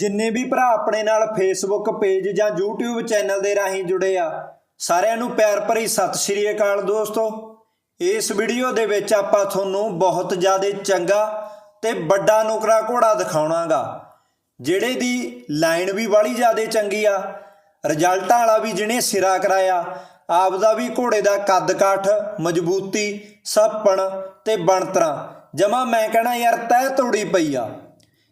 ਜਿੰਨੇ ਵੀ ਭਰਾ ਆਪਣੇ ਨਾਲ ਫੇਸਬੁੱਕ ਪੇਜ ਜਾਂ YouTube ਚੈਨਲ ਦੇ ਰਾਹੀਂ ਜੁੜੇ ਆ, ਸਾਰਿਆਂ ਨੂੰ ਪਿਆਰ ਭਰੀ ਸਤਿ ਸ਼੍ਰੀ ਅਕਾਲ ਦੋਸਤੋ। ਇਸ ਵੀਡੀਓ ਦੇ ਵਿੱਚ ਆਪਾਂ ਤੁਹਾਨੂੰ ਬਹੁਤ ਜ਼ਿਆਦਾ ਚੰਗਾ ਤੇ ਵੱਡਾ ਨੁਕਰਾ ਘੋੜਾ ਦਿਖਾਉਣਾਗਾ, ਜਿਹੜੇ ਦੀ ਲਾਈਨ ਵੀ ਬਾਲੀ ਜ਼ਿਆਦਾ ਚੰਗੀ ਆ ਰਿਜ਼ਲਟਾਂ ਵਾਲਾ ਵੀ ਜਿਹਨੇ ਸਿਰਾ ਕਰਾਇਆ ਆਪ ਦਾ ਵੀ ਘੋੜੇ ਦਾ ਕੱਦ ਕਾਠ, ਮਜ਼ਬੂਤੀ, ਸੱਪਣ ਤੇ ਬਣਤਰਾਂ। ਜਮਾ ਮੈਂ ਕਹਣਾ ਯਾਰ ਤਹਿ ਤੋੜੀ ਪਈ ਆ।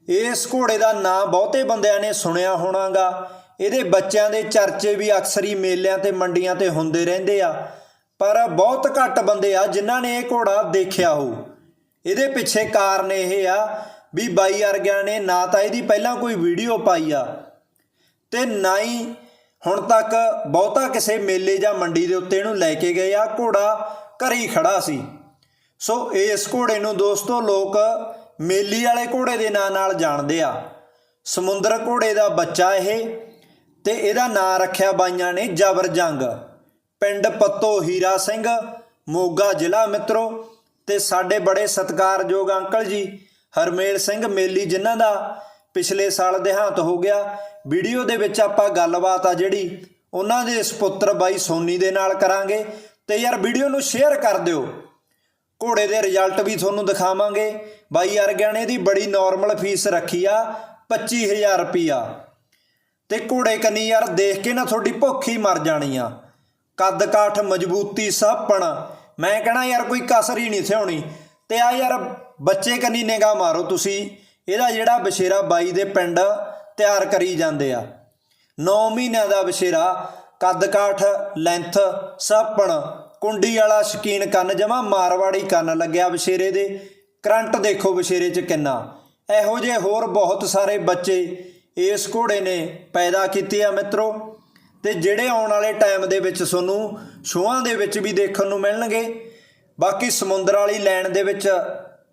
ਇਸ ਘੋੜੇ ਦਾ ਨਾਂ ਬਹੁਤੇ ਬੰਦਿਆਂ ਨੇ ਸੁਣਿਆ ਹੋਣਾਗਾ। ਇਹਦੇ ਬੱਚਿਆਂ ਦੇ ਚਰਚੇ ਵੀ ਅਕਸਰ ਹੀ ਮੇਲਿਆਂ ਤੇ ਮੰਡੀਆਂ ਤੇ ਹੁੰਦੇ ਰਹਿੰਦੇ ਆ। ਪਰ ਬਹੁਤ ਘੱਟ ਬੰਦੇ ਆ ਜਿਨ੍ਹਾਂ ਨੇ ਇਹ ਘੋੜਾ ਦੇਖਿਆ ਹੋ ਇਹਦੇ ਪਿੱਛੇ ਕਾਰਨ ਇਹ ਆ ਵੀ ਬਾਈ ਅਰਗਿਆਂ ਨੇ ਨਾ ਤਾਂ ਇਹਦੀ ਪਹਿਲਾਂ ਕੋਈ ਵੀਡੀਓ ਪਾਈ ਆ ਤੇ ਨਾ ਹੀ ਹੁਣ ਤੱਕ ਬਹੁਤਾ ਕਿਸੇ ਮੇਲੇ ਜਾਂ ਮੰਡੀ ਦੇ ਉੱਤੇ ਇਹਨੂੰ ਲੈ ਕੇ ਗਏ ਆ। ਘੋੜਾ ਘਰੇ ਹੀ ਖੜਾ ਸੀ। ਸੋ ਇਸ ਘੋੜੇ ਨੂੰ ਦੋਸਤੋ ਲੋਕ ਮੇਲੀ ਵਾਲੇ ਘੋੜੇ ਦੇ ਨਾਂ ਨਾਲ ਜਾਣਦੇ ਆ। ਸਮੁੰਦਰ ਘੋੜੇ ਦਾ ਬੱਚਾ ਇਹ ਤੇ ਇਹਦਾ ਨਾਂ ਰੱਖਿਆ ਬਾਈਆਂ ਨੇ ਜਬਰ ਜੰਗ। ਪਿੰਡ ਪੱਤੋ ਹੀਰਾ ਸਿੰਘ, ਮੋਗਾ ਜ਼ਿਲ੍ਹਾ ਮਿੱਤਰੋ ਤੇ ਸਾਡੇ ਬੜੇ ਸਤਿਕਾਰਯੋਗ ਅੰਕਲ ਜੀ, ਹਰਮੇਲ ਸਿੰਘ ਮੇਲੀ ਜਿਨ੍ਹਾਂ ਦਾ ਪਿਛਲੇ ਸਾਲ ਦੇਹਾਂਤ ਹੋ ਗਿਆ। ਵੀਡੀਓ ਦੇ ਵਿੱਚ ਆਪਾਂ ਗੱਲਬਾਤ ਆ ਜਿਹੜੀ ਉਹਨਾਂ ਦੇ ਸੁਪੁੱਤਰ ਬਾਈ ਸੋਨੀ ਦੇ ਨਾਲ ਕਰਾਂਗੇ ਤੇ ਯਾਰ ਵੀਡੀਓ ਨੂੰ ਸ਼ੇਅਰ ਕਰ ਦਿਓ। ਘੋੜੇ ਦੇ ਰਿਜ਼ਲਟ ਵੀ ਤੁਹਾਨੂੰ ਦਿਖਾਵਾਂਗੇ। ਬਾਈ ਅਰਗਿਆਂ ਨੇ ਇਹਦੀ ਬੜੀ ਨਾਰਮਲ ਫੀਸ ਰੱਖੀ ਆ 25000 ਰੁਪਿਆ ਤੇ ਘੋੜੇ ਕੰਨੀ ਯਾਰ, ਦੇਖ ਕੇ ਨਾ ਤੁਹਾਡੀ ਭੁੱਖ ਹੀ ਮਰ ਜਾਣੀ ਆ। ਕੱਦ ਕਾਠ ਮਜ਼ਬੂਤੀ ਸਾਪਣ। ਮੈਂ ਕਹਣਾ ਯਾਰ, ਕੋਈ ਕਸਰ ਹੀ ਨਹੀਂ ਥਿਉਣੀ ਤੇ ਆ ਯਾਰ, ਬੱਚੇ ਕੰਨੀ ਨਿਗਾਹ ਮਾਰੋ ਤੁਸੀਂ। ਇਹਦਾ ਜਿਹੜਾ ਬਸ਼ੇਰਾ ਬਾਈ ਦੇ ਪਿੰਡ ਤਿਆਰ ਕਰੀ ਜਾਂਦੇ ਆ। 9 ਮਹੀਨਿਆਂ ਦਾ ਬਸ਼ੇਰਾ ਕੱਦ ਕਾਠ ਲੈਂਥ ਸਾਪਣ। ਕੁੰਡੀ ਵਾਲਾ ਸ਼ਕੀਨ ਕੰਨ ਜਮਾ, ਮਾਰਵਾੜੀ ਕੰਨ ਲੱਗਿਆ ਬਸ਼ੇਰੇ ਦੇ। ਕਰੰਟ ਦੇਖੋ ਬਸ਼ੇਰੇ 'ਚ ਕਿੰਨਾ। ਇਹੋ ਜਿਹੇ ਹੋਰ ਬਹੁਤ ਸਾਰੇ ਬੱਚੇ ਇਸ ਘੋੜੇ ਨੇ ਪੈਦਾ ਕੀਤੇ ਆ ਮਿੱਤਰੋ। ਤੇ ਜਿਹੜੇ ਆਉਣ ਵਾਲੇ ਟਾਈਮ ਦੇ ਵਿੱਚ ਤੁਹਾਨੂੰ ਸ਼ੋਆਂ ਦੇ ਵਿੱਚ ਵੀ ਦੇਖਣ ਨੂੰ ਮਿਲਣਗੇ। ਬਾਕੀ ਸਮੁੰਦਰ ਵਾਲੀ ਲਾਈਨ ਦੇ ਵਿੱਚ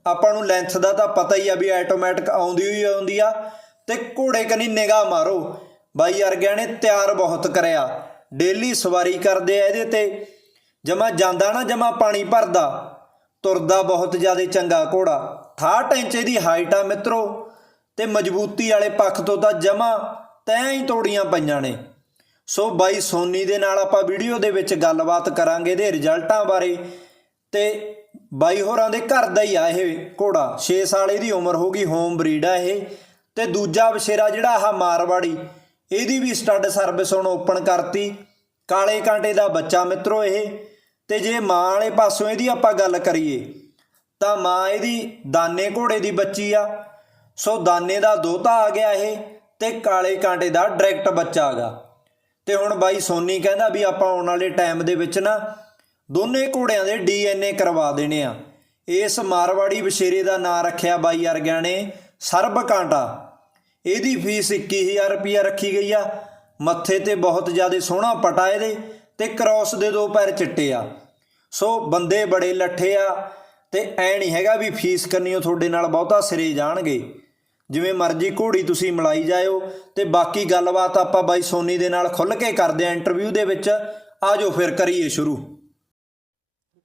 ਆਪਾਂ ਨੂੰ ਲੈਂਥ ਦਾ ਤਾਂ ਪਤਾ ਹੀ ਆ ਵੀ ਆਟੋਮੈਟਿਕ ਆਉਂਦੀ ਹੋਈ ਆਉਂਦੀ ਆ। ਤੇ ਘੋੜੇ ਕਨੀ ਨਿਗਾਹ ਮਾਰੋ। ਬਾਈ ਵਰਗਿਆਂ ਨੇ ਤਿਆਰ ਬਹੁਤ ਕਰਿਆ। ਡੇਲੀ ਸਵਾਰੀ ਕਰਦੇ ਆ ਇਹਦੇ ਤੇ। ਜਮਾ ਜਾਂਦਾ ਨਾ, ਜਮਾ ਪਾਣੀ ਭਰਦਾ, ਤੁਰਦਾ ਬਹੁਤ ਜ਼ਿਆਦਾ ਚੰਗਾ ਘੋੜਾ। 68 ਇੰਚ ਦੀ ਹਾਈਟ ਆ ਮਿੱਤਰੋ, ਤੇ ਮਜ਼ਬੂਤੀ ਵਾਲੇ ਪੱਖ ਤੋਂ ਤਾਂ ਜਮਾ ਤੈਂ ਹੀ ਤੋੜੀਆਂ ਪਈਆਂ ਨੇ। ਸੋ ਬਾਈ ਸੋਨੀ ਦੇ ਨਾਲ ਆਪਾਂ ਵੀਡੀਓ ਦੇ ਵਿੱਚ ਗੱਲਬਾਤ ਕਰਾਂਗੇ ਇਹਦੇ ਰਿਜ਼ਲਟਾਂ ਬਾਰੇ। ਤੇ ਬਾਈ ਹੋਰਾਂ ਦੇ ਘਰ ਦਾ ਹੀ ਆ ਇਹ ਘੋੜਾ। 6 ਸਾਲ ਇਹਦੀ ਉਮਰ ਹੋ ਗਈ ਹੋਮ ਬਰੀਡ ਆ ਇਹ। ਤੇ ਦੂਜਾ ਬਸ਼ੇਰਾ ਜਿਹੜਾ ਆਹ ਮਾਰਵਾੜੀ, ਇਹਦੀ ਵੀ ਸਟੱਡ ਸਰਵਿਸ ਹੁਣ ਓਪਨ ਕਰਤੀ। ਕਾਲੇ ਕਾਂਟੇ ਦਾ ਬੱਚਾ ਮਿੱਤਰੋ ਇਹ। ਤੇ ਜੇ ਮਾਂ ਵਾਲੇ ਪਾਸੋਂ ਇਹਦੀ ਆਪਾਂ ਗੱਲ ਕਰੀਏ, ਤਾਂ ਮਾਂ ਇਹਦੀ ਦਾਨੇ ਘੋੜੇ ਦੀ ਬੱਚੀ ਆ। ਸੋ ਦਾਨੇ ਦਾ ਦੋਤਾ ਆ ਗਿਆ ਇਹ ਤੇ ਕਾਲੇ ਕਾਂਟੇ ਦਾ ਡਾਇਰੈਕਟ ਬੱਚਾ ਆ ਗਿਆ। ਤੇ ਹੁਣ ਬਾਈ ਸੋਨੀ ਕਹਿੰਦਾ ਵੀ ਆਪਾਂ ਆਉਣ ਵਾਲੇ ਟਾਈਮ ਦੇ ਵਿੱਚ ਨਾ ਦੋਨੇ ਘੋੜਿਆਂ ਦੇ ਡੀਐਨਏ ਕਰਵਾ ਦੇਣੇ ਆ। ਇਸ ਮਾਰਵਾੜੀ ਬਸ਼ੇਰੇ ਦਾ ਨਾਂ ਰੱਖਿਆ ਬਾਈ ਅਰਗਿਆਂ ਨੇ, ਸਰਬ ਕਾਂਟਾ। ਇਹਦੀ ਫੀਸ 21000 ਰੁਪਿਆ ਰੱਖੀ ਗਈ ਆ। ਮੱਥੇ ਤੇ ਬਹੁਤ ਜ਼ਿਆਦਾ ਸੋਹਣਾ ਪਟਾ ਇਹਦੇ। ਤੇ ਕ੍ਰਾਸ ਦੇ ਦੋ ਪੈਰ ਚਿੱਟੇ ਆ। ਸੋ ਬੰਦੇ ਬੜੇ ਲੱਠੇ ਆ ਤੇ ਐ ਨਹੀਂ ਹੈਗਾ ਵੀ ਫੀਸ ਕਰਨੀਓ ਤੁਹਾਡੇ ਨਾਲ ਬਹੁਤਾ ਸਿਰੇ ਜਾਣਗੇ। ਜਿਵੇਂ ਮਰਜ਼ੀ ਘੋੜੀ ਤੁਸੀਂ ਮਲਾਈ ਜਾਇਓ ਤੇ ਬਾਕੀ ਗੱਲਬਾਤ ਆਪਾਂ ਬਾਈ ਸੋਨੀ ਦੇ ਨਾਲ ਖੁੱਲ ਕੇ ਕਰਦੇ ਆ ਇੰਟਰਵਿਊ ਦੇ ਵਿੱਚ। ਆਜੋ ਫਿਰ ਕਰੀਏ ਸ਼ੁਰੂ।